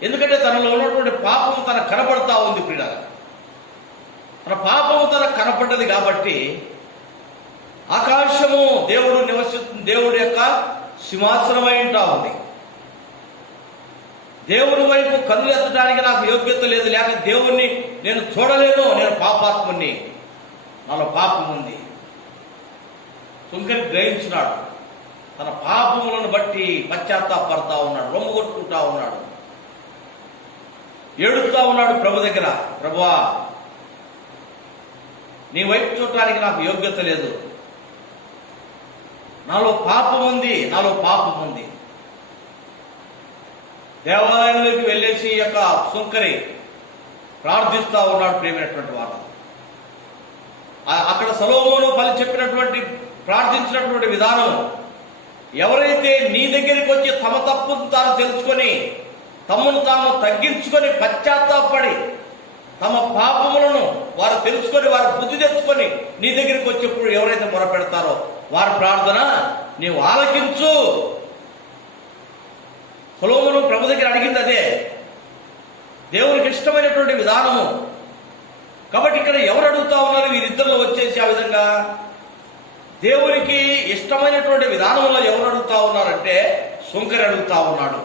ఎందుకంటే తనలో ఉన్నటువంటి పాపం తనకు కనపడతా ఉంది. ప్రియుల, తన పాపము తనకు కనపడ్డది కాబట్టి ఆకాశము దేవుడు దేవుడి యొక్క సింహాసనమై ఉంటా ఉంది. దేవుని వైపు కన్నులు ఎత్తడానికి నాకు యోగ్యత లేదు, లేక దేవుణ్ణి నేను చూడలేను, నేను పాపాత్ముని, నాలో పాపం ఉంది. సుంకరి గ్రహించినాడు. తన పాపములను బట్టి పశ్చాత్తాపడతా ఉన్నాడు, రొమ్ము కొట్టుకుంటా ఉన్నాడు, ఏడుస్తా ఉన్నాడు ప్రభు దగ్గర. ప్రభువా, నీ వైపు చూడటానికి నాకు యోగ్యత లేదు, నాలో పాపం ఉంది, నాలో పాపం ఉంది. దేవాలయంలోకి వెళ్ళేసి ఈ యొక్క సుంకరి ప్రార్థిస్తా ఉన్నాడు. ప్రేమైనటువంటి వారు, అక్కడ సొలొమోను చెప్పినటువంటి ప్రార్థించినటువంటి విధానం, ఎవరైతే నీ దగ్గరికి వచ్చి తమ తప్పును తాను తెలుసుకొని తమను తాము తగ్గించుకొని పశ్చాత్తాపడి తమ పాపములను వారు తెలుసుకొని వారు బుద్ధి తెచ్చుకొని నీ దగ్గరికి వచ్చేప్పుడు ఎవరైతే మొరపెడతారో వారి ప్రార్థన నీవు ఆలకించు. సొలొమోను ప్రభు దగ్గర అడిగింది అదే, దేవునికి ఇష్టమైనటువంటి విధానము. కాబట్టి ఇక్కడ ఎవరు అడుగుతా ఉన్నారు? వీరిద్దరిలో వచ్చేసి ఆ విధంగా దేవునికి ఇష్టమైనటువంటి విధానంలో ఎవరు అడుగుతా ఉన్నారంటే సుంకరి అడుగుతా ఉన్నాడు.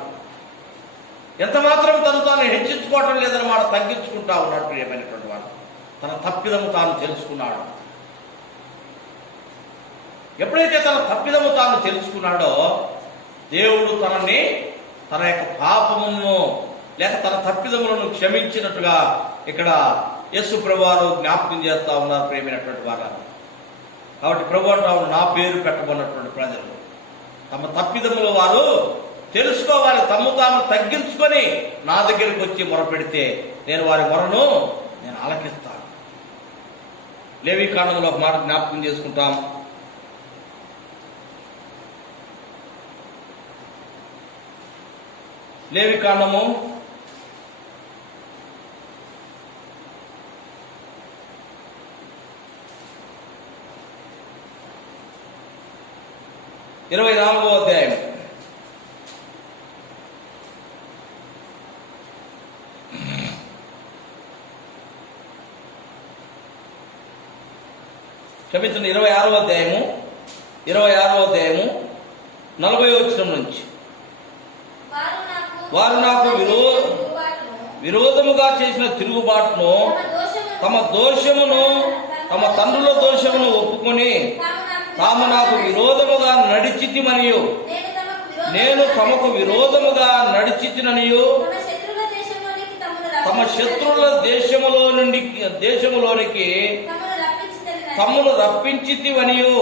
ఎంత మాత్రం తను తాను హెచ్చించుకోవటం లేదన్నమాట, తగ్గించుకుంటా ఉన్నాడు. ప్రియమైనటువంటి వాడు తన తప్పిదము తాను తెలుసుకున్నాడు. ఎప్పుడైతే తన తప్పిదము తాను తెలుసుకున్నాడో దేవుడు తనని తన యొక్క పాపమును లేక తన తప్పిదములను క్షమించినట్టుగా ఇక్కడ యేసు ప్రభువారు జ్ఞాపకం చేస్తా ఉన్నారు. ప్రియమైనటువంటి వారు, కాబట్టి ప్రభు అంటా నా పేరు పెట్టబడినటువంటి ప్రజలు తమ తప్పిదములు వారు తెలుసుకోవాలి, తమ్ము తాము తగ్గించుకొని నా దగ్గరికి వచ్చి మొరపెడితే నేను వారి మొరను నేను ఆలకిస్తాను. లేవీకాండంలో ఒక మాట జ్ఞాపకం చేసుకుంటాం. లేవీకాండము 24వ అధ్యాయం. క్షమించండి, 26వ అధ్యాయము 40వ వచనం నుంచి. వారు నాకు విరోధముగా చేసిన తిరుగుబాటును తమ దోషమును తమ తండ్రుల దోషమును ఒప్పుకొని తాము నాకు విరోధముగా నడిచితిమనియు నేను తమకు విరోధముగా నడిచితిననియు తమ శత్రువుల దేశములోనికి తమ్మును రప్పించితివనియు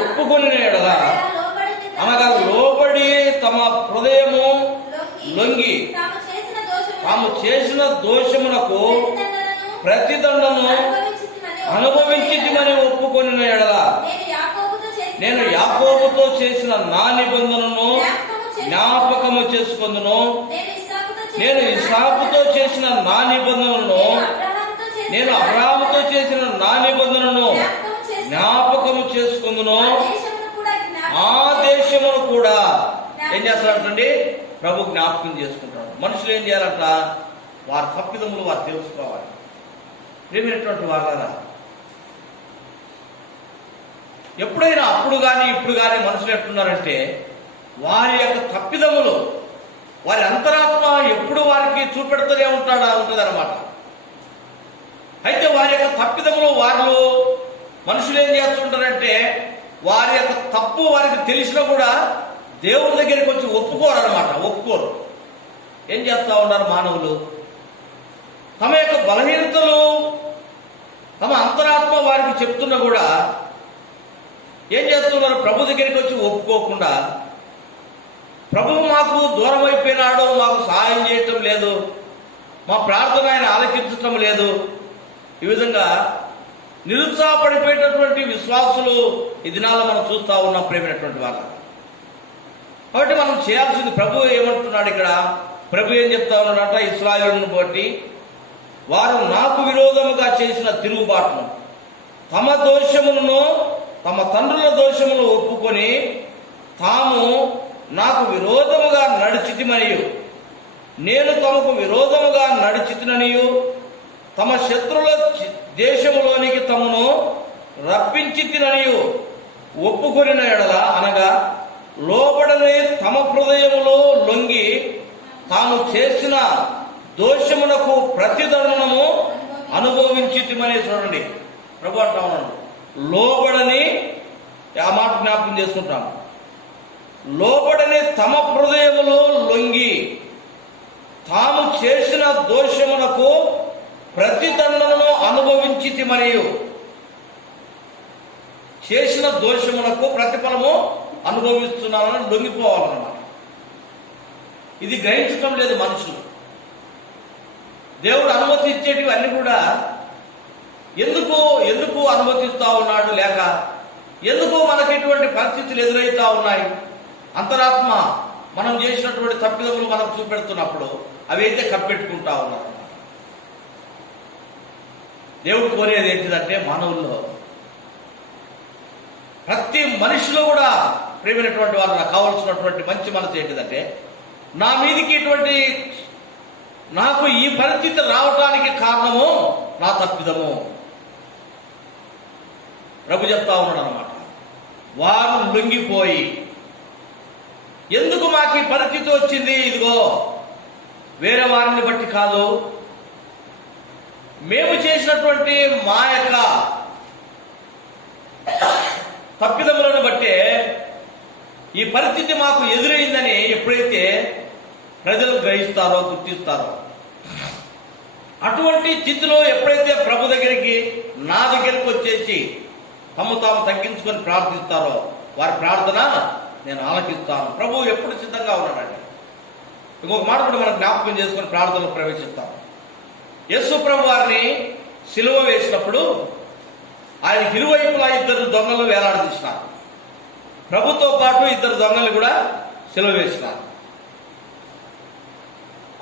ఒప్పుకొని ఎడల అనగా లోబడి తమ హృదయము లొంగి తాము చేసిన దోషమునకు ప్రతిదండను అనుభవించితిమని ఒప్పుకొని ఎడల నేను యాకోబుతో చేసిన నా నిబంధనను జ్ఞాపకము చేసుకొందును. నేను ఇస్సాకుతో చేసిన నా నిబంధనను నేను అబ్రహాముతో చేసిన నా నిబంధనను జ్ఞాపకము చేసుకుందును. ఆ దేశమును కూడా ఏం చేస్తారంటండి? ప్రభు జ్ఞాపకం చేసుకుంటాడు. మనుషులు ఏం చేయాలంట? వారి తప్పిదములు వారు తెలుసుకోవాలి. ప్రియమైనటువంటి వాళ్ళారా, ఎప్పుడైనా అప్పుడు కానీ ఇప్పుడు కానీ మనుషులు ఎట్లున్నారంటే వారి యొక్క తప్పిదములు వారి అంతరాత్మ ఎప్పుడు వారికి చూపెడుతూనే ఉంటుందన్నమాట. అయితే వారి యొక్క తప్పిదములు వారిలో మనుషులు ఏం చేస్తుంటారంటే వారి యొక్క తప్పు వారికి తెలిసినా కూడా దేవుని దగ్గరికి వచ్చి ఒప్పుకోరు. ఏం చేస్తా ఉన్నారు మానవులు? తమ యొక్క బలహీనతలు తమ అంతరాత్మ వారికి చెప్తున్నా కూడా ఏం చేస్తున్నారు? ప్రభు దగ్గరికి వచ్చి ఒప్పుకోకుండా ప్రభువు మాకు దూరం అయిపోయినాడు, మాకు సహాయం చేయటం లేదు, మా ప్రార్థన ఆయన ఆలకించటం లేదు, ఈ విధంగా నిరుత్సాహపడిపోయేటటువంటి విశ్వాసులు ఈ దినాల్లో మనం చూస్తూ ఉన్నాం. ప్రేమైనటువంటి వాళ్ళ కాబట్టి మనం చేయాల్సింది, ప్రభు ఏమంటున్నాడు ఇక్కడ? ప్రభు ఏం చెప్తా ఉన్నాడంట? ఇశ్రాయేలును బట్టి వారు నాకు విరోధముగా చేసిన తిరుగుబాటును తమ దోషములను తమ తండ్రుల దోషమును ఒప్పుకొని తాము నాకు విరోధముగా నడిచితిమనియు నేను తమకు విరోధముగా నడిచితిననియు తమ శత్రుల దేశములోనికి తమను రప్పించితిననియు ఒప్పుకొనిన ఎడల అనగా లోబడని తమ హృదయములో లొంగి తాము చేసిన దోషమునకు ప్రతిదండనము అనుభవించితిమని. చూడండి, ప్రభు అంటా ఉన్నాడు, లోబడని, ఆ మాట జ్ఞాపకం చేసుకుంటాం, లోబడని తమ హృదయములో లొంగి తాము చేసిన దోషమునకు ప్రతిదండనను అనుభవించితిమనియు. చేసిన దోషమునకు ప్రతిఫలము అనుభవిస్తున్నామని లొంగిపోవాలన్నమాట. ఇది గ్రహించటం లేదు మనుషులు. దేవుడు అనుమతి ఇచ్చేటివి అన్ని కూడా ఎందుకు అనుమతిస్తా ఉన్నాడు, లేక ఎందుకు మనకి ఇటువంటి పరిస్థితులు ఎదురవుతా ఉన్నాయి? అంతరాత్మ మనం చేసినటువంటి తప్పిదములు మనం చూపెడుతున్నప్పుడు అవి అయితే కప్పెట్టుకుంటా ఉన్నారు. దేవుడు కోరేది ఏంటిదంటే మానవుల్లో ప్రతి మనిషిలో కూడా ప్రేమైనటువంటి వాళ్ళు నాకు కావలసినటువంటి మంచి మనసు ఏంటిదంటే, నా మీదికి ఇటువంటి నాకు ఈ పరిస్థితి రావటానికి కారణము నా తప్పిదము. ప్రభు చెప్తా ఉన్నాడు అన్నమాట. వారు లొంగిపోయి ఎందుకు మాకు ఈ పరిస్థితి వచ్చింది? ఇదిగో వేరే వారిని బట్టి కాదు, మేము చేసినటువంటి మా యొక్క తప్పిదములను బట్టే ఈ పరిస్థితి మాకు ఎదురైందని ఎప్పుడైతే ప్రజలు గ్రహిస్తారో, గుర్తిస్తారో, అటువంటి స్థితిలో ఎప్పుడైతే ప్రభు దగ్గరికి, నా దగ్గరికి వచ్చేసి తాము తగ్గించుకొని ప్రార్థిస్తారో వారి ప్రార్థన నేను ఆలకిస్తాను. ప్రభు ఎప్పుడు సిద్ధంగా ఉన్నాడండి. ఇంకొక మాట కూడా మనం జ్ఞాపకం చేసుకొని ప్రార్థనలో ప్రవేశిస్తాం. యేసు ప్రభు వారిని సిలువ వేసినప్పుడు ఆయనకి ఇరువైపులా ఇద్దరు దొంగలు వేలాడదీసినారు. ప్రభుతో పాటు ఇద్దరు దొంగలు కూడా సిలువ వేసినారు.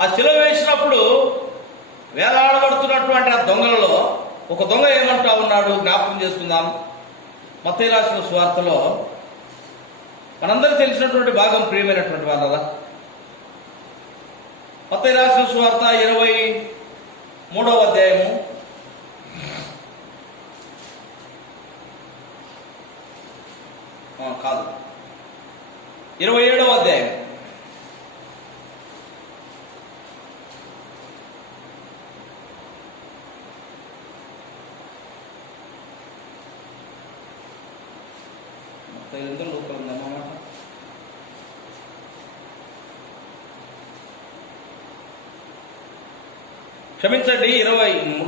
ఆ సిలువ వేసినప్పుడు వేలాడబడుతున్నటువంటి ఆ దొంగలలో ఒక దొంగ ఏమంటా ఉన్నాడు జ్ఞాపకం చేసుకుందాం. మత్తయి రాసిన సువార్తలో మనందరికీ తెలిసినటువంటి భాగం, ప్రియమైనటువంటి వాళ్ళ మత్తయి రాసిన సువార్త 23వ అధ్యాయము 27వ అధ్యాయం. క్షమించండి,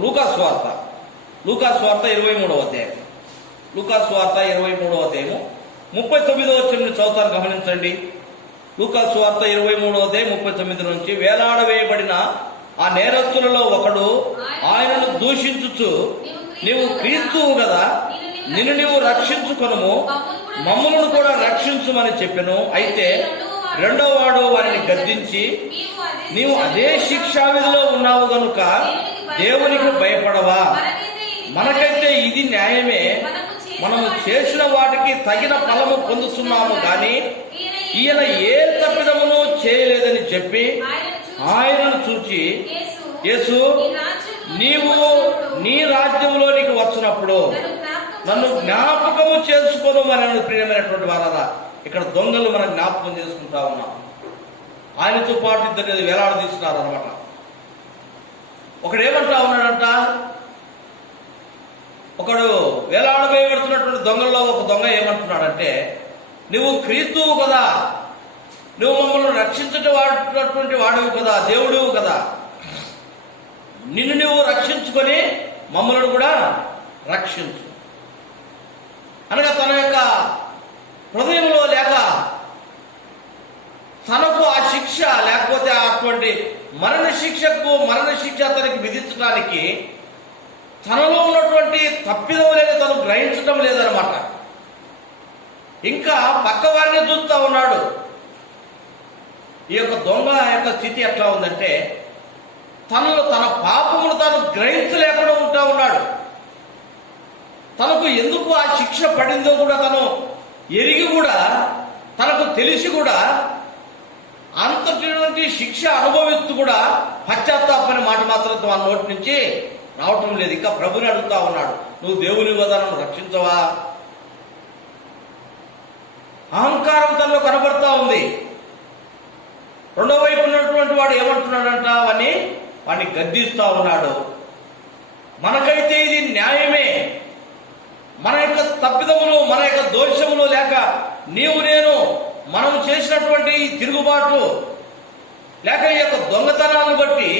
లూకాసు వార్త 23వ అధ్యాయం. లూకాసు వార్త 23వ అధ్యాయము 39వ వచనం చదువుతాను, గమనించండి. లూకాసు వార్త 23వ అధ్యాయం 39 నుంచి, వేలాడవేయబడిన ఆ నేరస్తులలో ఒకడు ఆయనను దూషించుచు, నీవు క్రీస్తువు కదా, నిన్ను నీవు రక్షించుకొనుము, మమ్ములను కూడా రక్షించుమని చెప్పెను. అయితే రెండో వాడు వారిని గద్దించి, నీవు అదే శిక్షావిధిలో ఉన్నావు గనుక దేవునికి భయపడవా? మనకైతే ఇది న్యాయమే, మనము చేసిన వాటికి తగిన ఫలము పొందుతున్నాము గాని ఈయన ఏ తప్పిదమును చేయలేదని చెప్పి ఆయనను చూచి, యేసు, నీవు నీ రాజ్యంలోనికి వచ్చినప్పుడు నన్ను జ్ఞాపకము చేసుకోను అని. ప్రియమైనటువంటి వారారా, ఇక్కడ దొంగలు మనం జ్ఞాపకం చేసుకుంటా ఉన్నాం. ఆయనతో పాటు ఇద్దరు వేలాడదీస్తున్నారు అనమాట. ఒకడు ఏమంటా ఉన్నాడంట, ఒకడు వేలాడవేయబడుతున్నటువంటి దొంగల్లో ఒక దొంగ ఏమంటున్నాడంటే, నువ్వు క్రీస్తువు కదా, నువ్వు మమ్మల్ని రక్షించేటటువంటి వాడువు కదా, దేవుడువు కదా, నిన్ను నువ్వు రక్షించుకొని మమ్మల్ని కూడా రక్షించు అనగా తన యొక్క హృదయంలో లేక తనకు ఆ శిక్ష లేకపోతే అటువంటి మరణ శిక్ష అతనికి విధించడానికి తనలో ఉన్నటువంటి తప్పిదం అనేది తను గ్రహించడం లేదనమాట. ఇంకా పక్క వారిని చూస్తూ ఉన్నాడు. ఈ యొక్క దొంగ యొక్క స్థితి ఎట్లా ఉందంటే, తన పాపమును తాను గ్రహించలేకుండా ఉంటా ఉన్నాడు. తనకు ఎందుకు ఆ శిక్ష పడిందో కూడా తను ఎరిగి కూడా, తనకు తెలిసి కూడా, అంతటి శిక్ష అనుభవిస్తూ కూడా పశ్చాత్తాపని మాట మాత్రం తన నోటి నుంచి రావటం లేదు. ఇంకా ప్రభుని అడుగుతా ఉన్నాడు, నువ్వు దేవుని కదా, నన్ను రక్షించవా? అహంకారం తనలో కనబడతా ఉంది. రెండో వైపు ఉన్నటువంటి వాడు ఏమంటున్నాడంట, వాడిని గద్దిస్తా ఉన్నాడు. మనకైతే ఇది న్యాయమే, మన యొక్క తప్పిదములు, మన యొక్క దోషములు లేక నీవు నేను మనం చేసినటువంటి తిరుగుబాటు లేక ఈ యొక్క దొంగతనాన్ని బట్టి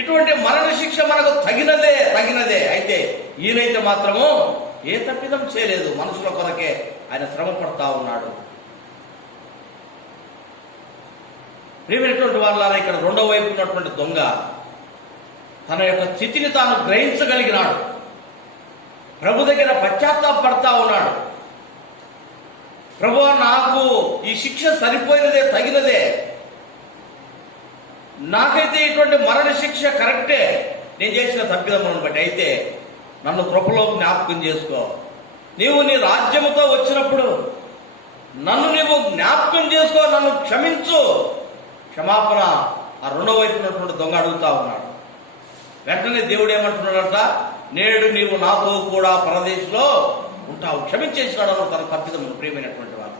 ఇటువంటి మరణ శిక్ష మనకు తగినదే. అయితే ఈయనైతే మాత్రము ఏ తప్పిదం చేయలేదు, మనుషుల కొరకే ఆయన శ్రమ పడతా ఉన్నాడు. ప్రియమైనటువంటి వాళ్ళారా, ఇక్కడ రెండో వైపు ఉన్నటువంటి దొంగ తన యొక్క స్థితిని తాను గ్రహించగలిగినాడు. ప్రభు దగ్గర పశ్చాత్తాపడతా ఉన్నాడు. ప్రభువా, నాకు ఈ శిక్ష సరిపోయినదే, తగినదే, నాకైతే ఇటువంటి మరణ శిక్ష కరెక్టే, నేను చేసిన తప్పిదములను బట్టి. అయితే నన్ను కృపలో జ్ఞాపకం చేసుకో, నీవు నీ రాజ్యముతో వచ్చినప్పుడు నన్ను నీవు జ్ఞాపకం చేసుకో, నన్ను క్షమించు. క్షమాపణ ఆ రెండో వైపు ఉన్నటువంటి దొంగ అడుగుతా ఉన్నాడు. వెంటనే దేవుడు ఏమంటున్నాడంట, నేడు నీవు నాతో కూడా పరదేశంలో ఉంటావు. క్షమించేసినాడు తన తప్పిదములు. ప్రియమైనటువంటి వారు,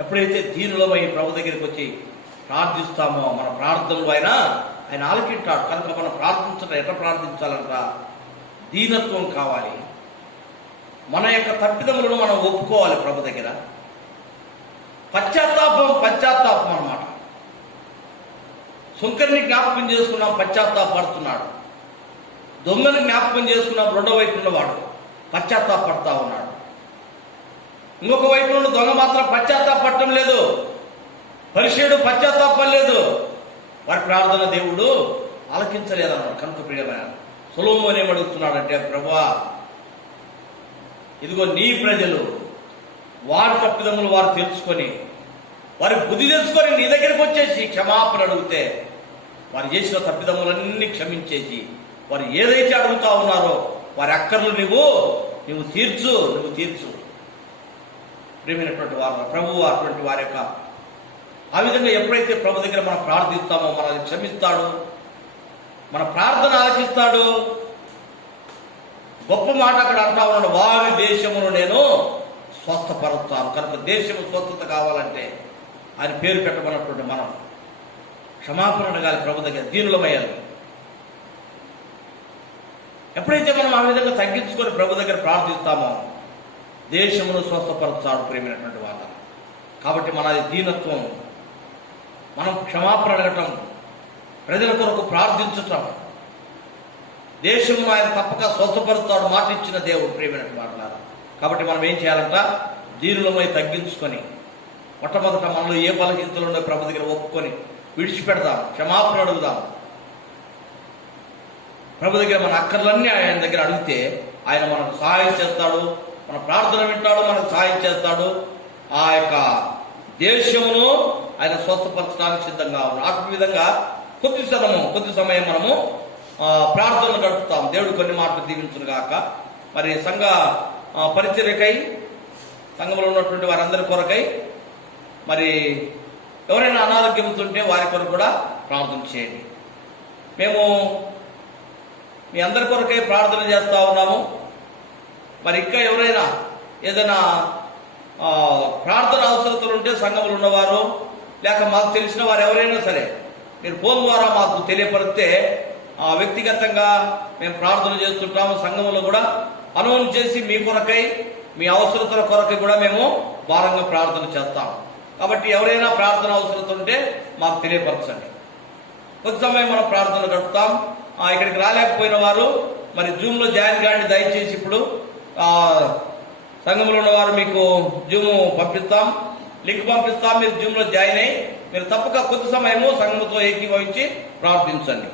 ఎప్పుడైతే దీనులమై ప్రభు దగ్గరికి వచ్చి ప్రార్థిస్తామో మన ప్రార్థనలు ఆయన ఆలకింటాడు. కనుక మనం ప్రార్థించడం ఎట్లా ప్రార్థించాలంట, దీనత్వం కావాలి. మన యొక్క తప్పిదములను మనం ఒప్పుకోవాలి ప్రభు దగ్గర. పశ్చాత్తాపం అన్నమాట. సుంకరిని జ్ఞాపకం చేసుకున్నాం, పశ్చాత్తాపడుతున్నాడు. దొంగని జ్ఞాపకం చేసుకున్నాం, రెండో వైపు ఉన్నవాడు పశ్చాత్తాపడతా ఉన్నాడు. ఇంకొక వైపు ఉన్న దొంగ మాత్రం పశ్చాత్తాపడటం లేదు, పరిశీయుడు పశ్చాత్తాపం లేదు. వారి ప్రార్థన దేవుడు ఆలకించలేదన్నాడు. కనుక ప్రియమైన సొలొమోను ఏమడుగుతున్నాడంటే, ప్రభువా, ఇదిగో నీ ప్రజలు వారి తప్పిదములు వారు తెలుసుకొని, వారి బుద్ధి తెలుసుకొని నీ దగ్గరికి వచ్చేసి క్షమాపణ అడిగితే వారు చేసిన తప్పిదములన్నీ క్షమించేసి వారు ఏదైతే అడుగుతా ఉన్నారో వారి అక్కర్లు నువ్వు తీర్చు. ప్రియమైనటువంటి వారు, ప్రభువు అటువంటి వారి యొక్క ఆ విధంగా ఎప్పుడైతే ప్రభు దగ్గర మనం ప్రార్థిస్తామో మనల్ని క్షమిస్తాడు, మన ప్రార్థన ఆలకిస్తాడు. గొప్ప మాట అక్కడ అంటా ఉన్నాడు, వారి దేశమును నేను స్వస్థపరుస్తాను. కనుక దేశము స్వస్థత కావాలంటే ఆయన పేరు పెట్టమన్నటువంటి మనం క్షమాపణ అడగాలి ప్రభు దగ్గర, దీనులమయ్యాలి. ఎప్పుడైతే మనం ఆ విధంగా తగ్గించుకొని ప్రభు దగ్గర ప్రార్థిస్తామో దేశమును స్వస్థపరుస్తాడు. ప్రియమైనటువంటి వారు, కాబట్టి మనది దీనత్వం, మనం క్షమాపణ అడగటం, ప్రజల కొరకు ప్రార్థించటం, దేశంలో ఆయన తప్పక స్వస్థపరుస్తాడు మాట ఇచ్చిన దేవుడు. ప్రియమైనటువంటి మాట్లాడారు. కాబట్టి మనం ఏం చేయాలంట? దీనులమై తగ్గించుకొని, మొట్టమొదట మనలో ఏ బలహీనతలు ఉన్నాయో ప్రభు దగ్గర ఒప్పుకొని విడిచిపెడదాం, క్షమాపణ అడుగుదాం. ప్రభు దగ్గర మన అక్కర్లన్నీ ఆయన దగ్గర అడిగితే ఆయన మనకు సహాయం చేస్తాడు, మన ప్రార్థన వింటాడు, మనకు సహాయం చేస్తాడు. ఆ యొక్క దేశమును ఆయన స్వస్థపరచడానికి సిద్ధంగా ఉన్నాడు. ఆ విధంగా కొద్ది సమయం మనము ప్రార్థనలు గడుపుతాం. దేవుడు కొన్ని మాటలు దీవించును గాక. మరి సంఘ పరిచర్యకై, సంఘంలో ఉన్నటువంటి వారందరి కొరకై, మరి ఎవరైనా అనారోగ్యంతో ఉంటే వారి కొరకు కూడా ప్రార్థన చేయండి. మేము మీ అందరి కొరకై ప్రార్థన చేస్తూ ఉన్నాము. మరి ఇంకా ఎవరైనా ఏదైనా ప్రార్థన అవసరతలు ఉంటే సంఘంలో ఉన్నవారు లేక మాకు తెలిసిన వారు ఎవరైనా సరే మీరు ఫోన్ ద్వారా మాకు తెలియపరిస్తే వ్యక్తిగతంగా మేము ప్రార్థన చేస్తుంటాము. సంఘంలో కూడా అనౌన్స్ చేసి మీ కొరకై, మీ అవసరతల కొరకై కూడా మేము భారంగా ప్రార్థన చేస్తాం. కాబట్టి ఎవరైనా ప్రార్థన అవసరత ఉంటే మాకు తెలియపరచండి. కొద్ది సమయం మనం ప్రార్థన గడుపుతాం. ఇక్కడికి రాలేకపోయిన వారు మరి జూమ్లో జాయిన్ కాండి దయచేసి. ఇప్పుడు సంఘంలో ఉన్నవారు మీకు జూమ్ పంపిస్తాం, లింక్ పంపిస్తాం. మీరు జూమ్లో జాయిన్ అయ్యి మీరు తప్పక కొద్ది సమయము సంఘంతో ఏకీభవించి ప్రార్థించండి.